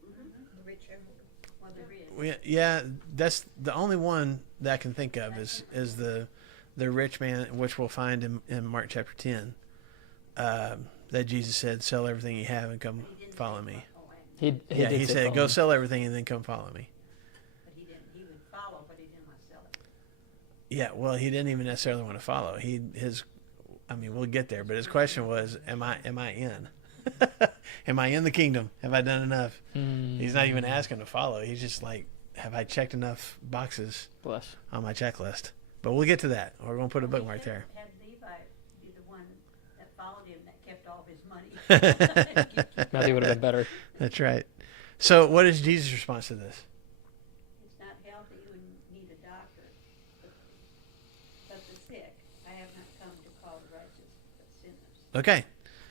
The rich young ruler. Well, there is. Yeah, that's the only one that I can think of is the rich man, which we'll find in Mark chapter 10, that Jesus said, "Sell everything you have and come follow me." He said, "Go sell everything and then come follow me." But he would follow, but he didn't want to sell it. Yeah, well, he didn't even necessarily want to follow. We'll get there, but his question was, "Am I in? Am I in the kingdom? Have I done enough?" He's not even asking to follow. He's just like, "Have I checked enough boxes on my checklist?" But we'll get to that. We're going to put a bookmark there. Had Levi be the one that followed him that kept all of his money. Matthew would have been better. That's right. So, what is Jesus' response to this? It's not healthy, you would need a doctor. But the sick, I have not come to call the righteous, but sinners. Okay,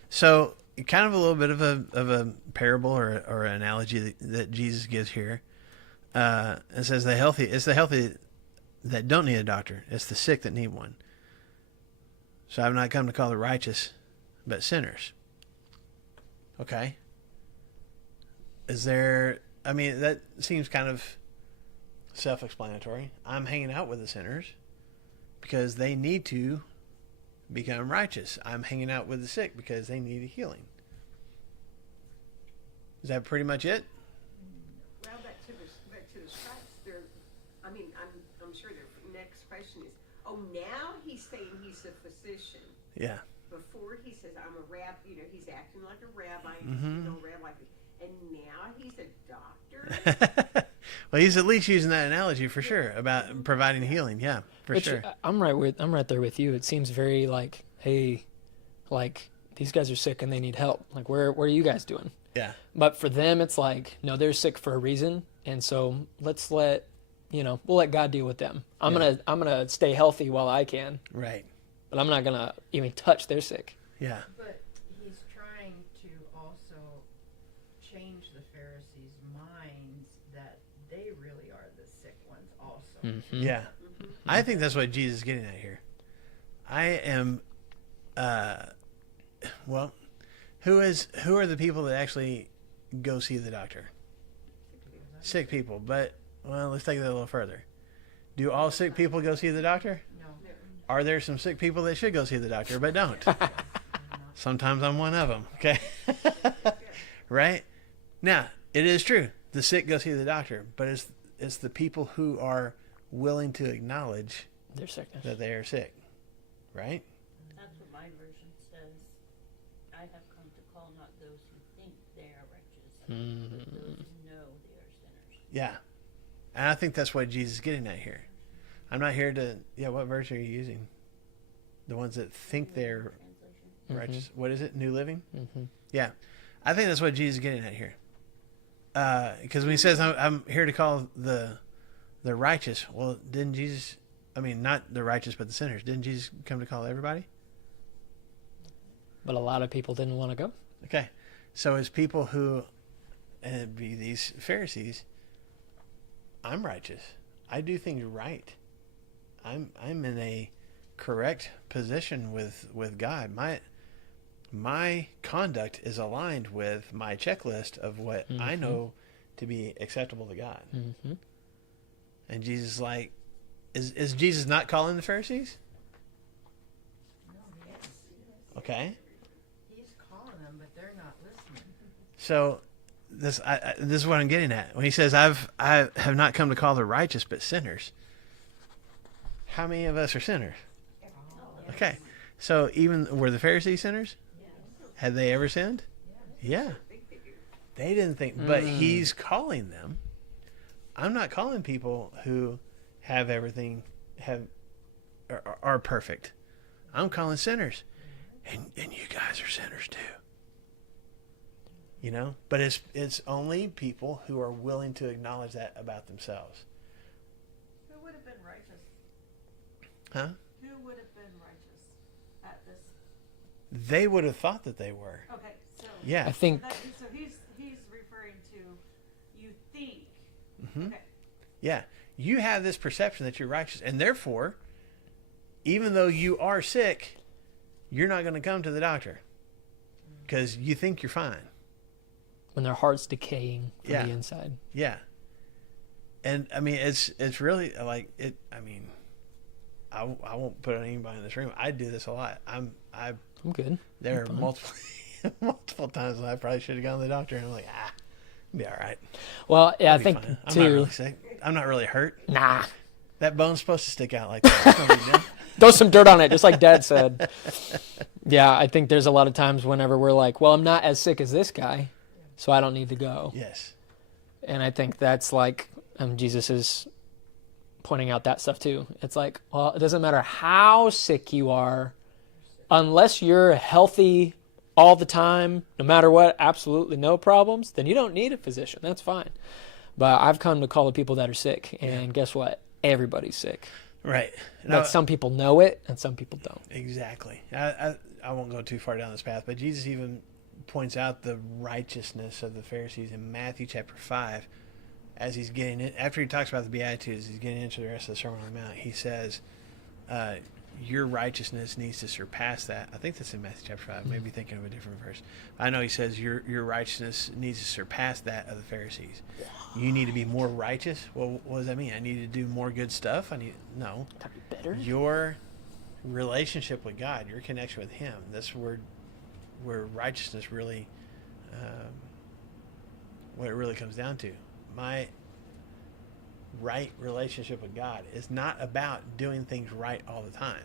so kind of a little bit of a parable or an analogy that Jesus gives here. It says it's the healthy that don't need a doctor. It's the sick that need one. So I've not come to call the righteous, but sinners. Okay. Is there I mean, that seems kind of self-explanatory. I'm hanging out with the sinners because they need to become righteous. I'm hanging out with the sick because they need a healing. Is that pretty much it? Well, back to the stripes. I mean, I'm sure their next question is, oh, now he's saying he's a physician. Yeah. Before he says, I'm a rabbi, he's acting like a rabbi, rabbi, and now he's a doctor. Well, he's at least using that analogy for sure about providing healing. Yeah, for sure. I'm right there with you. It seems very like, hey, like these guys are sick and they need help. Like, where are you guys doing? Yeah. But for them, it's like, no, they're sick for a reason, and so we'll let God deal with them. I'm gonna stay healthy while I can. Right. But I'm not gonna even touch their sick. Yeah. But he's trying to also change the Pharisees' minds that they really are the sick ones also. Mm-hmm. Yeah. I think that's what Jesus is getting at here. I am, who are the people that actually go see the doctor? Sick people. But, let's take that a little further. Do all sick people go see the doctor? No. Are there some sick people that should go see the doctor but don't? Sometimes I'm one of them, okay? Right? Now, it is true. The sick go see the doctor, but it's the people who are willing to acknowledge Their sickness. that they are sick, right? That's what my version says. I have come to call not those who think they are righteous, but those who know they are sinners. Yeah. And I think that's what Jesus is getting at here. I'm not here to, what version are you using? The ones that think they're righteous. What is it? New Living? Mm-hmm. Yeah. I think that's what Jesus is getting at here. Because when he says, I'm here to call the righteous, well, didn't Jesus, not the righteous, but the sinners. Didn't Jesus come to call everybody? But a lot of people didn't want to go. Okay. So as people who be these Pharisees, I'm righteous. I do things right. I'm in a correct position with God. My conduct is aligned with my checklist of what I know to be acceptable to God. Mm-hmm. And Jesus is Jesus not calling the Pharisees? Okay. He's calling them, but they're not listening. So this is what I'm getting at. When he says, I have not come to call the righteous, but sinners. How many of us are sinners? Okay. So were the Pharisees sinners? Had they ever sinned? Yeah. They didn't think, but he's calling them. I'm not calling people who have everything, are perfect. I'm calling sinners. And you guys are sinners too. But it's only people who are willing to acknowledge that about themselves. Who would have been righteous? Huh? Who would have been righteous at this? They would have thought that they were. Okay, so Yeah. I think so he's referring to you think. Mm-hmm. Okay. Yeah. You have this perception that you're righteous, and therefore, even though you are sick, you're not going to come to the doctor because you think you're fine. when their heart's decaying from Yeah. the inside. Yeah. And it's really like it. I won't put it on anybody in this room. I do this a lot. I'm good. There I'm are fine. multiple times when I probably should have gone to the doctor, and I'm like, I'll be all right. Well, yeah, I'll I be think fine. I'm too. not really sick. I'm not really hurt. Nah. That bone's supposed to stick out like that. It's no big deal. Throw some dirt on it, just like Dad said. Yeah, I think there's a lot of times whenever we're like, well, I'm not as sick as this guy, so I don't need to go. Yes. And I think that's like Jesus is pointing out that stuff too. It's like, well, it doesn't matter how sick you are, unless you're healthy all the time, no matter what, absolutely no problems, then you don't need a physician. That's fine. But I've come to call the people that are sick, and guess what? Everybody's sick. Right. But some people know it, and some people don't. Exactly. I won't go too far down this path, but Jesus even points out the righteousness of the Pharisees in Matthew chapter 5 as he's getting it. After he talks about the Beatitudes, he's getting into the rest of the Sermon on the Mount. He says, your righteousness needs to surpass that. I think that's in Matthew chapter 5. Maybe thinking of a different verse. I know he says your righteousness needs to surpass that of the Pharisees. You need to be more righteous. Well, what does that mean? I need to do more good stuff? No. Gotta be better. Your relationship with God, your connection with Him, that's where righteousness really, what it really comes down to. My right relationship with God is not about doing things right all the time.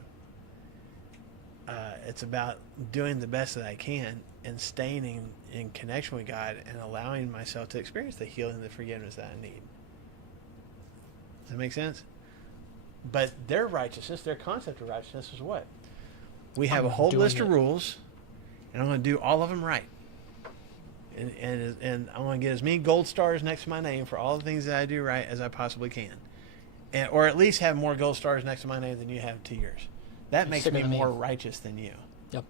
It's about doing the best that I can and staying in connection with God and allowing myself to experience the healing and the forgiveness that I need. Does that make sense? But their righteousness, their concept of righteousness is what? We have a whole list of rules, and I'm going to do all of them right. And I'm going to get as many gold stars next to my name for all the things that I do right as I possibly can. Or at least have more gold stars next to my name than you have to yours. That makes me more righteous than you. Yep.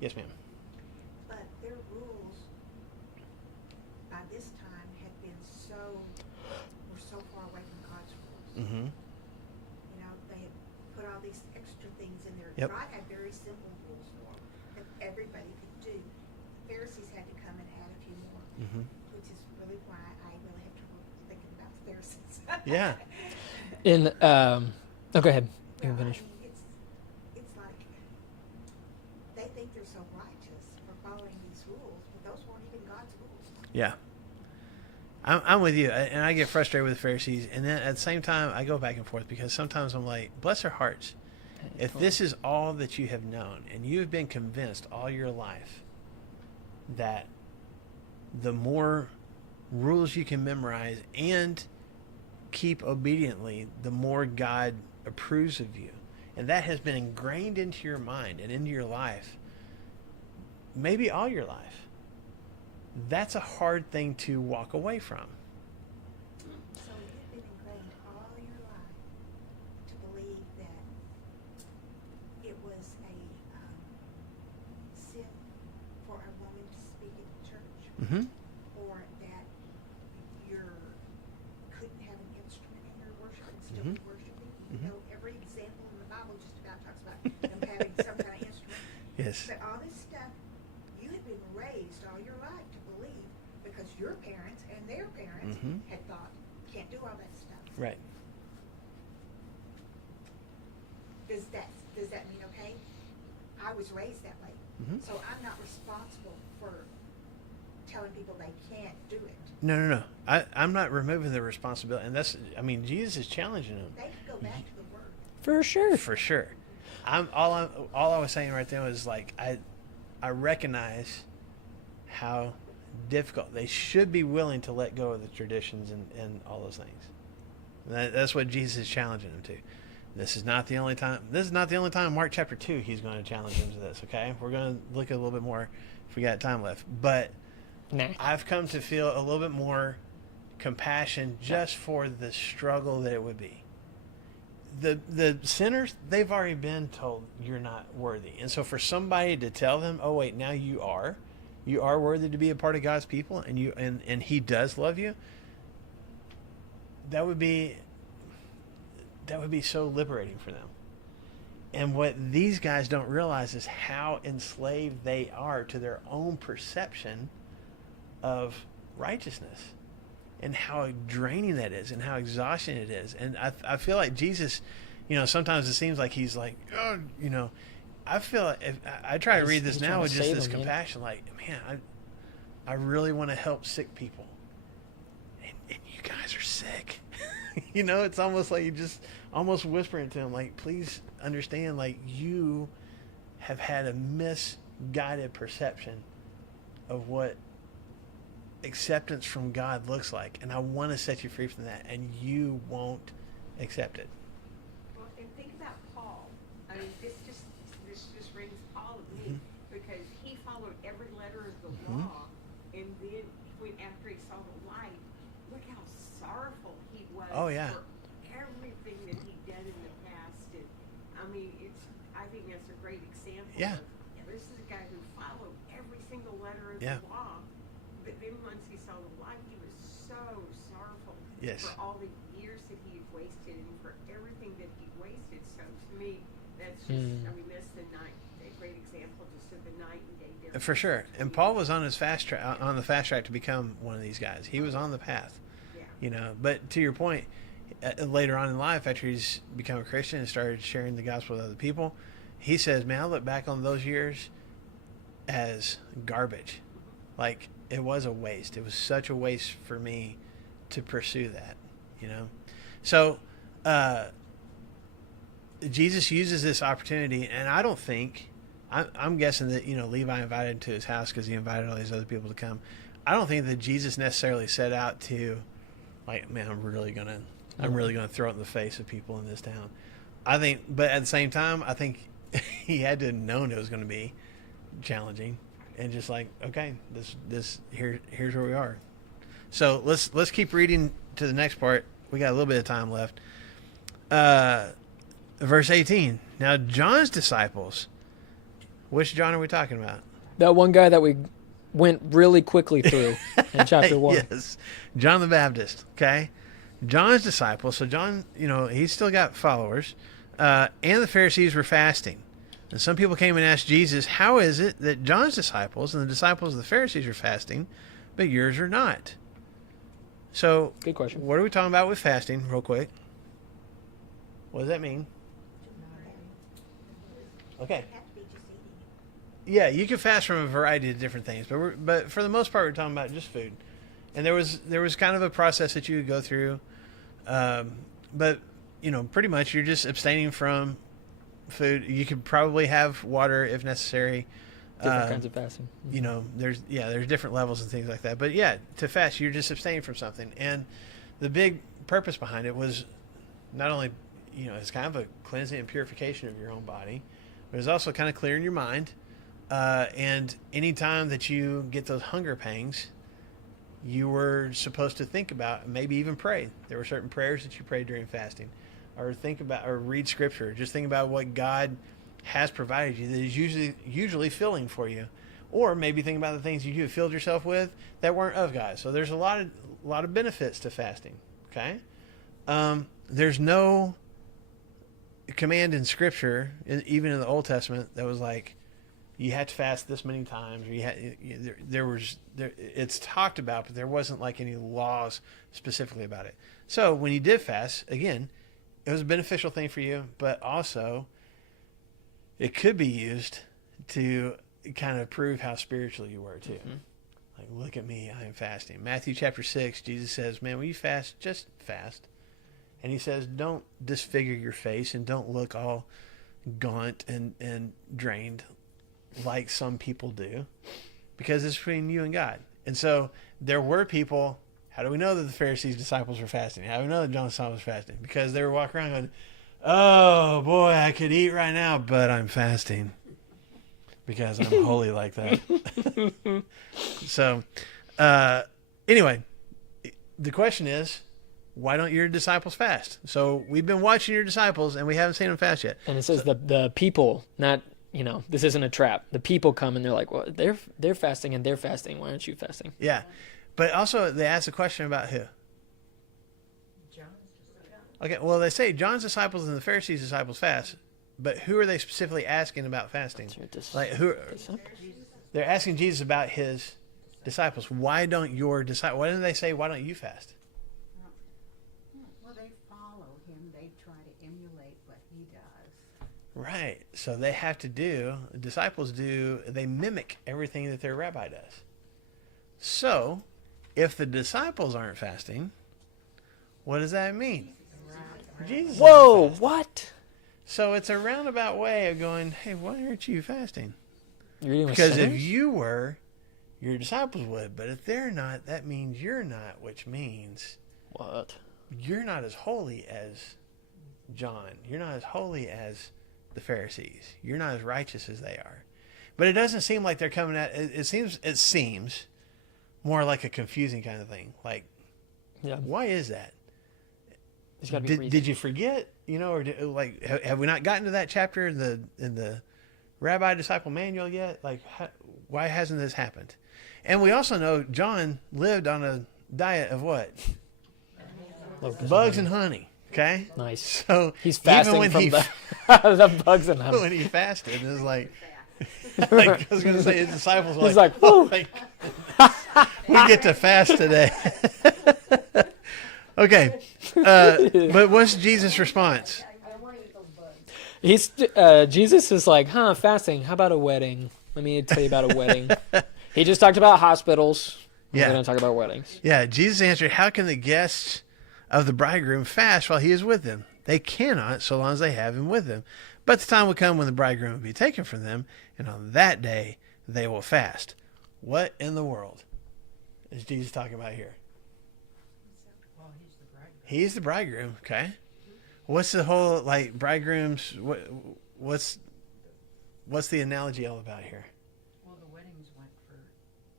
Yes, ma'am. But their rules by this time had been were so far away from God's rules. Mm-hmm. You know, they had put all these extra things in there. Yep. God had very simple rules for them that everybody could do. The Pharisees had to come and add a few more, which is really why I really have trouble thinking about the Pharisees. Yeah. Go ahead. You can finish. I mean, it's like they think they're so righteous for following these rules, but those weren't even God's rules. Yeah. I'm with you, and I get frustrated with the Pharisees, and then at the same time, I go back and forth because sometimes I'm like, bless their hearts. If this is all that you have known, and you have been convinced all your life that the more rules you can memorize and keep obediently, the more God approves of you. And that has been ingrained into your mind and into your life, maybe all your life. That's a hard thing to walk away from. So you've been ingrained all your life to believe that it was a sin for a woman to speak in church, Mm-hmm. or that you couldn't have an instrument in your worship and still be worshiping. You know, every example in the Bible just about talks about them having some kind of instrument. Yes. But all this stuff, you had been raised all your life to believe because your parents and their parents had thought, can't do all that stuff. Right. Does that mean, okay, I was raised that way, so I'm not responsible for telling people they can't do it? No. I'm not removing the responsibility, and Jesus is challenging them. They could go back to the Word. For sure. For sure. All I was saying right there was like I recognize how difficult they should be willing to let go of the traditions and all those things. That's what Jesus is challenging them to. This is not the only time. This is not the only time in Mark chapter 2 he's going to challenge them to this. Okay, we're going to look at a little bit more if we got time left. But I've come to feel a little bit more compassion just for the struggle that it would be. The sinners, they've already been told you're not worthy, and so for somebody to tell them, oh wait, now you are worthy to be a part of God's people, and He does love you. That would be so liberating for them. And what these guys don't realize is how enslaved they are to their own perception of righteousness, and how draining that is, and how exhausting it is. And I feel like Jesus, sometimes it seems like he's like, oh, I feel like if I try to read this now with just this compassion, like, man, I really want to help sick people, and you guys are sick. It's almost like you just almost whispering to them, like, please understand, like, you have had a misguided perception of what acceptance from God looks like, and I want to set you free from that, and you won't accept it. Well, and think about Paul. I mean, this just rings Paul of me, because he followed every letter of the law, and then after he saw the light, look how sorrowful he was Oh, yeah. for everything that he'd done in the past. And I mean, I think that's a great example. Yeah. This is a guy who followed every single letter of Yeah. the law, but then once he saw the light, he was so sorrowful Yes. for all the years that he had wasted and for everything that he wasted. So to me, I mean, that's a great example just of the night and day difference. For sure. And Paul was on his on the fast track to become one of these guys. He was on the path. Yeah. You know, but to your point, later on in life, after he's become a Christian and started sharing the gospel with other people, he says, man, I look back on those years as garbage. Like, it was a waste. It was such a waste for me to pursue that, you know? So, Jesus uses this opportunity, and I don't think, I'm guessing that, you know, Levi invited him to his house because he invited all these other people to come. I don't think that Jesus necessarily set out to, like, man, I'm really gonna throw it in the face of people in this town. I think, but at the same time, I think he had to have known it was going to be challenging, and just like, okay, here's where we are. So let's keep reading to the next part. We got a little bit of time left. Verse 18. Now John's disciples. Which John are we talking about? That one guy that we went really quickly through in chapter 1. Yes, John the Baptist. Okay, John's disciples. So John, you know, he's still got followers, and the Pharisees were fasting. And some people came and asked Jesus, "How is it that John's disciples and the disciples of the Pharisees are fasting, but yours are not?" So, good question. What are we talking about with fasting, real quick? What does that mean? Okay. Yeah, you can fast from a variety of different things, but for the most part, we're talking about just food. And there was kind of a process that you would go through, but you know, pretty much you're just abstaining from food. You could probably have water if necessary. Different kinds of fasting. You know, there's different levels and things like that. But yeah, to fast, you're just abstaining from something. And the big purpose behind it was not only, you know, it's kind of a cleansing and purification of your own body, but it's also kind of clearing your mind. And anytime that you get those hunger pangs, you were supposed to think about, maybe even pray. There were certain prayers that you prayed during fasting, or think about, or read scripture. Just think about what God has provided you that is usually filling for you, or maybe think about the things you filled yourself with that weren't of God. So there's a lot of benefits to fasting. Okay, there's no command in scripture, even in the Old Testament, that was like, you had to fast this many times, or it's talked about, but there wasn't like any laws specifically about it. So when you did fast, again, it was a beneficial thing for you, but also it could be used to kind of prove how spiritual you were too. Mm-hmm. Like, look at me, I am fasting. Matthew chapter 6, Jesus says, man, when you fast, just fast. And he says, don't disfigure your face and don't look all gaunt and drained like some people do, because it's between you and God. And so there were people. How do we know that the Pharisees' disciples were fasting? How do we know that John's disciples were fasting? Because they were walking around going, oh boy, I could eat right now, but I'm fasting because I'm holy like that. So anyway, the question is, why don't your disciples fast? So we've been watching your disciples and we haven't seen them fast yet. And it says the people, not, you know, this isn't a trap. The people come and they're like, well, they're fasting and they're fasting. Why aren't you fasting? Yeah. But also they ask a question about who? Okay, well, they say John's disciples and the Pharisees' disciples fast, but who are they specifically asking about fasting? Like who? They're asking Jesus about his disciples. Why don't your disciples? Why didn't they say, why don't you fast? Well, they follow him. They try to emulate what he does. Right. So they have to disciples they mimic everything that their rabbi does. So if the disciples aren't fasting, what does that mean? Jesus. Whoa, what? So it's a roundabout way of going, hey, why aren't you fasting? Because if you were, your disciples would. But if they're not, that means you're not, which means what? You're not as holy as John. You're not as holy as the Pharisees. You're not as righteous as they are. But it doesn't seem like they're coming at it. It seems more like a confusing kind of thing. Like, yeah, why is that? Did you forget? You know, or have we not gotten to that chapter in the Rabbi Disciple Manual yet? Like, why hasn't this happened? And we also know John lived on a diet of what? Bugs and honey. Okay? Nice. So He's even fasting when from he the bugs in him. when he fasted, it was like I was going to say his disciples were He's like, like, oh, "Woo." thank we get to fast today. Okay. But what's Jesus' response? He's Jesus is like, fasting. How about a wedding? Let me tell you about a wedding. He just talked about hospitals. Yeah. We're going to talk about weddings. Yeah, Jesus answered, how can the guests of the bridegroom fast while he is with them? They cannot, so long as they have him with them. But the time will come when the bridegroom will be taken from them, and on that day they will fast. What in the world is Jesus talking about here? Well, he's the bridegroom. He's the bridegroom, okay? What's the whole, like, bridegrooms, what's the analogy all about here? Well, the weddings went for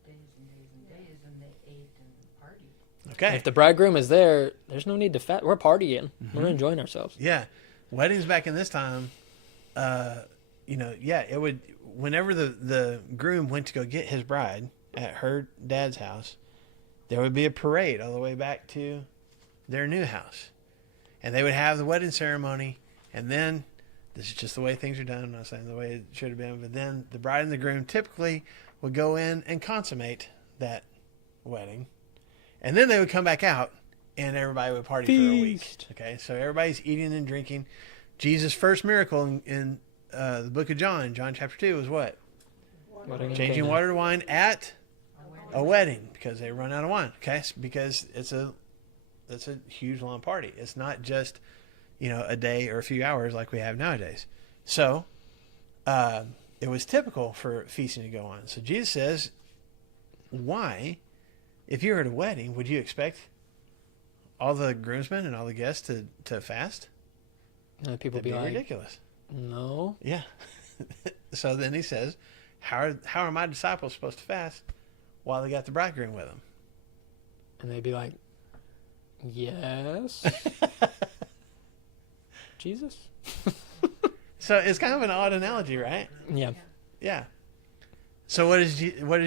days and days and days, and they ate and partied. Okay. If the bridegroom is there, there's no need to fast. We're partying. We're enjoying ourselves. Yeah. Weddings back in this time, it would, whenever the groom went to go get his bride at her dad's house, there would be a parade all the way back to their new house. And they would have the wedding ceremony, and then, this is just the way things are done, I'm not saying the way it should have been, but then the bride and the groom typically would go in and consummate that wedding. And then they would come back out, and everybody would party for a week. Feast. Okay, so everybody's eating and drinking. Jesus' first miracle in the book of John chapter 2, was what? Wedding in Changing Cana. water to wine at a wedding, because they run out of wine. Okay, because it's a huge long party. It's not just a day or a few hours like we have nowadays. So it was typical for feasting to go on. So Jesus says, why, if you were at a wedding, would you expect all the groomsmen and all the guests to fast? And people That'd be like, ridiculous. no. Yeah. So then he says, how are my disciples supposed to fast while they got the bridegroom with them? And they'd be like, yes. Jesus? So it's kind of an odd analogy, right? Yeah. Yeah. So what is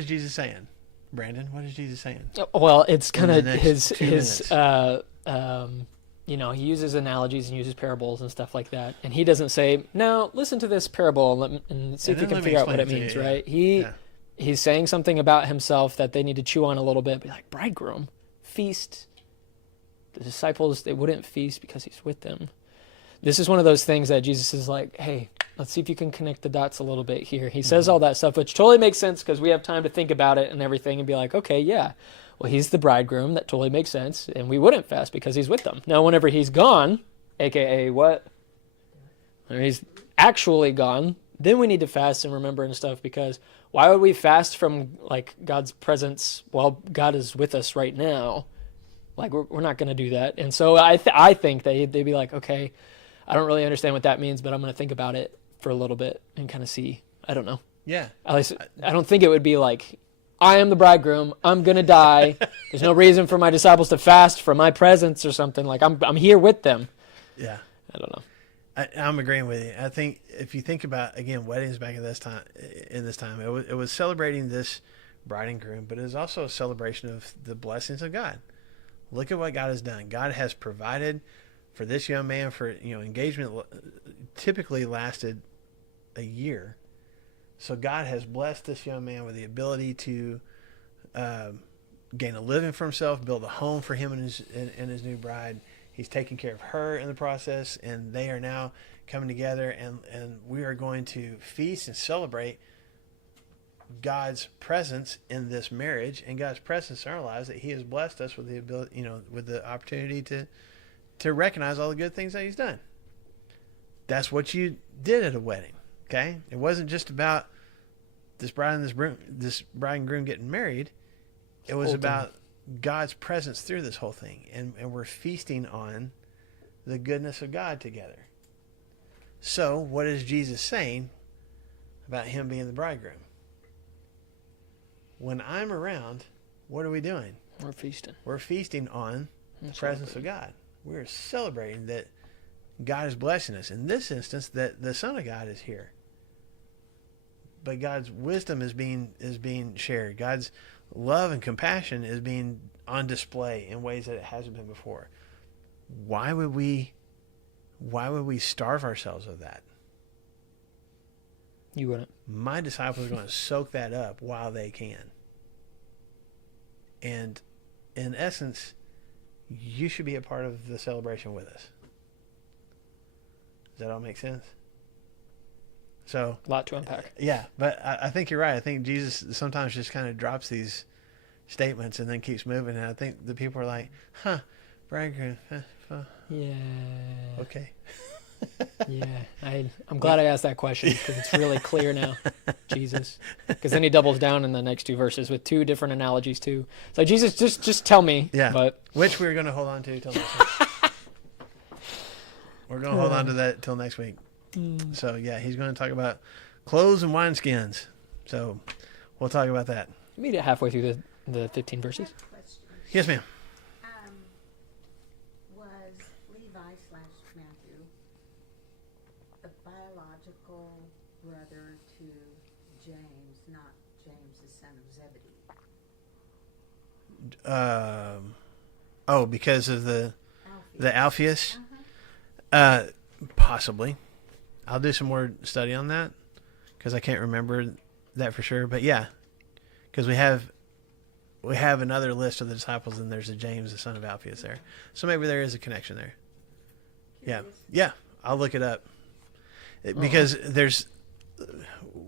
Jesus saying? Brandon, what is Jesus saying? Well, it's kind In of the next his 2 minutes. he uses analogies and uses parables and stuff like that. And he doesn't say, now listen to this parable and see if you then can let me figure out what explain it it to means, you, right? Yeah. He's saying something about himself that they need to chew on a little bit. Be like, bridegroom, feast. The disciples, they wouldn't feast because he's with them. This is one of those things that Jesus is like, hey, let's see if you can connect the dots a little bit here. He says all that stuff, which totally makes sense because we have time to think about it and everything and be like, okay, yeah, well, he's the bridegroom. That totally makes sense. And we wouldn't fast because he's with them. Now, whenever he's gone, a.k.a. what? When he's actually gone, then we need to fast and remember and stuff, because why would we fast from like God's presence while God is with us right now? Like, we're not going to do that. And so I think they'd be like, okay, I don't really understand what that means, but I'm going to think about it for a little bit and kind of see. I don't know. Yeah. At least I don't think it would be like, I am the bridegroom. I'm going to die. There's no reason for my disciples to fast from my presence or something. Like, I'm here with them. Yeah. I don't know. I'm agreeing with you. I think if you think about, again, weddings back in this time, it was celebrating this bride and groom, but it was also a celebration of the blessings of God. Look at what God has done. God has provided for this young man for, engagement typically lasted a year. So God has blessed this young man with the ability to gain a living for himself, build a home for him and his new bride. He's taking care of her in the process, and they are now coming together, and we are going to feast and celebrate God's presence in this marriage and God's presence in our lives, that He has blessed us with the ability, with the opportunity to recognize all the good things that He's done. That's what you did at a wedding, okay? It wasn't just about this bride and groom getting married. It was about God's presence through this whole thing, and we're feasting on the goodness of God together. So, what is Jesus saying about Him being the bridegroom? When I'm around, what are we doing? We're feasting. We're feasting on the presence of God. We're celebrating that God is blessing us. In this instance, that the Son of God is here. But God's wisdom is being shared. God's love and compassion is being on display in ways that it hasn't been before. Why would we why would we starve ourselves of that? You wouldn't. My disciples are going to soak that up while they can. And in essence, you should be a part of the celebration with us. Does that all make sense? So A lot to unpack. yeah, but I think you're right. I think Jesus sometimes just kind of drops these statements and then keeps moving. And I think the people are like, huh, Brian, Yeah. okay. Yeah. I'm glad I asked that question because it's really clear now. Jesus. Because then he doubles down in the next two verses with two different analogies too. It's like, Jesus, just tell me. Yeah. But Which we're going to hold on to till next week. We're going to hold on to that till next week. So yeah, he's going to talk about clothes and wineskins. So we'll talk about that. we made it halfway through the 15 verses. Question. Yes, ma'am. Was Levi/Matthew the biological brother to James, not James, the son of Zebedee? Because of the Alphaeus? Uh-huh. Possibly. I'll do some more study on that because I can't remember that for sure. But yeah, because we have another list of the disciples, and there's a James, the son of Alphaeus, there. So maybe there is a connection there. Yeah. I'll look it up because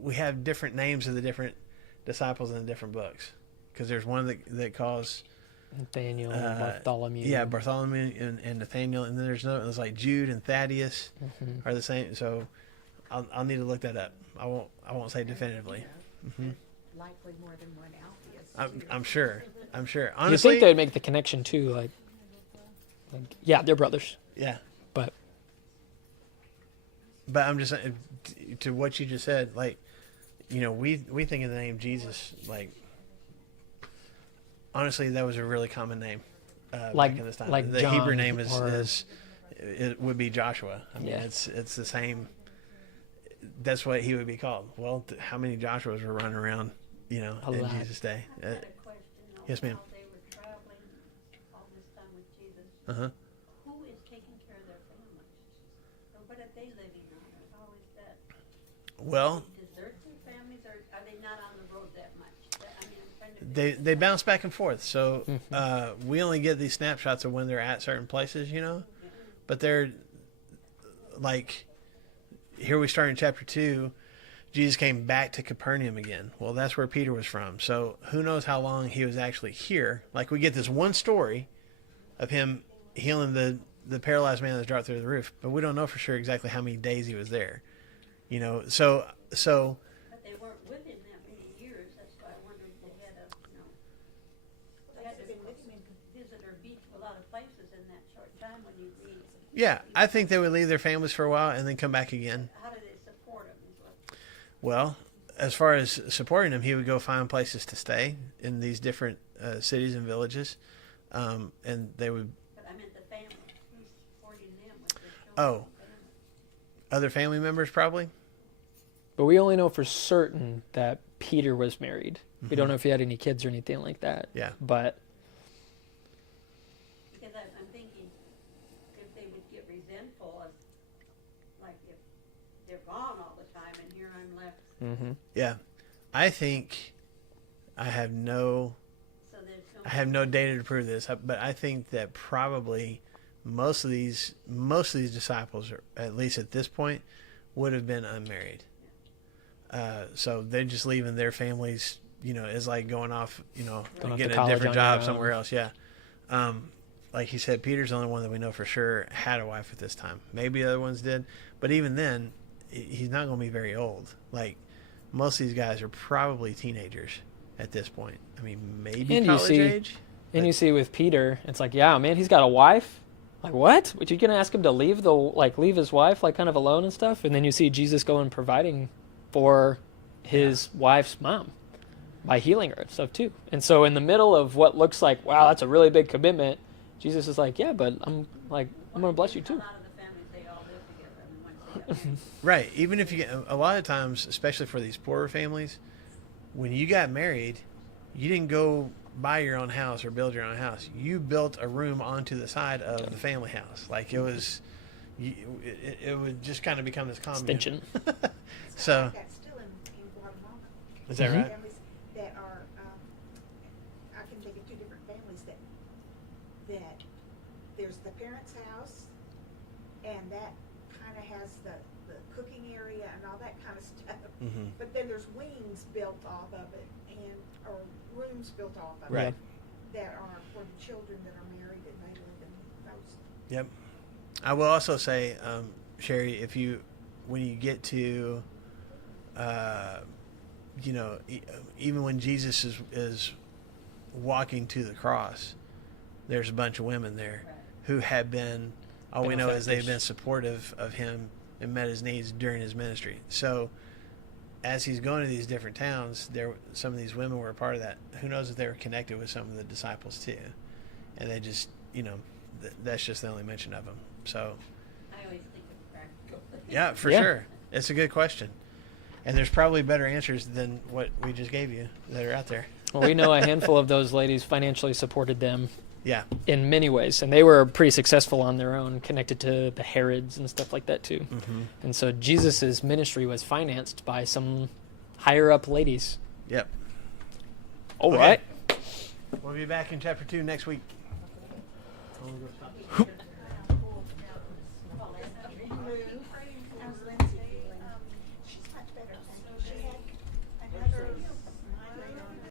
we have different names of the different disciples in the different books. Because there's one that calls Nathaniel, Bartholomew. Yeah, Bartholomew and Nathaniel, and then there's another. There's like Jude and Thaddeus are the same. So I'll need to look that up. I won't say definitively. Likely more than one Alphaeus. I'm sure. You Honestly, think they'd make the connection too? Like yeah, they're brothers. yeah. But I'm just saying, to what you just said, like, we think of the name Jesus, like, honestly, that was a really common name Like- back in this time. like the John Hebrew name or- it would be Joshua. I mean, Yeah. it's the same. That's what he would be called. Well, how many Joshuas were running around, A in lot. Jesus' day? I had a question on Yes, ma'am. how they were traveling all this time with Jesus. Uh-huh. Who is taking care of their families? Or what are they living on? Or how is that? Well, Desert their families, or are they not on the road that much? I mean, I'm trying to. they bounce back and forth. So we only get these snapshots of when they're at certain places, but they're like, here we start in chapter 2. Jesus came back to Capernaum again. Well, that's where Peter was from. So who knows how long he was actually here. Like, we get this one story of him healing the paralyzed man that's dropped through the roof, but we don't know for sure exactly how many days he was there. So But they weren't with him that many years. That's why I wondered if they had they had to visit or be to a lot of places in that short time when you read. yeah, I think they would leave their families for a while and then come back again. How do they support them? Is what. Well, as far as supporting him, he would go find places to stay in these different cities and villages, and they would. But I meant the family. Who's supporting them with their children? Oh. and family? Other family members, probably. But we only know for certain that Peter was married. We don't know if he had any kids or anything like that. Yeah. But Because I'm thinking if they would get resentful of, like, if they're gone all the time and here I'm left. Yeah, I think I have no data to prove this, but I think that probably most of these disciples, or at least at this point, would have been unmarried. So they're just leaving their families, is like going off, Going off getting to a different college on job your somewhere own. else. Yeah. Like he said, Peter's the only one that we know for sure had a wife at this time. Maybe other ones did, but even then, he's not going to be very old. Like, most of these guys are probably teenagers at this point. I mean, maybe And you college see- age. and you see with Peter, it's like, yeah, man, he's got a wife. Like, what? But you're gonna ask him to leave his wife like kind of alone and stuff? And then you see Jesus go and providing for his wife's mom by healing her and stuff too. And so in the middle of what looks like, wow, that's a really big commitment, Jesus is like, yeah, but I'm gonna bless you A too. lot of the families, they all live together. I mean, once they get married. Right. Even if you get a lot of times, especially for these poorer families, when you got married, you didn't go buy your own house or build your own house. You built a room onto the side of the family house. Like, it was, it would just kind of become this commune. Extension. So That's still in Guatemala. is that right? Families that are, I can think of two different families that there's the parents' house, and that kind of has the cooking area and all that kind of stuff. Mhm. But then there's wings built off of it, or rooms built off of Right. it, that are for the children that are married and they live in those. Yep. I will also say, Sherry, when you get to, even when Jesus is walking to the cross, there's a bunch of women there who have been, all we know is they've been supportive of him and met his needs during his ministry. So as he's going to these different towns, some of these women were a part of that. Who knows if they were connected with some of the disciples too. And they just, that's just the only mention of them. So I always think of practical. yeah, for Yeah. sure. It's a good question. And there's probably better answers than what we just gave you that are out there. Well, we know a handful of those ladies financially supported them Yeah. in many ways, and they were pretty successful on their own, connected to the Herods and stuff like that too. Mm-hmm. And so Jesus's ministry was financed by some higher up ladies. Yep. All Okay. right. We'll be back in chapter 2 next week.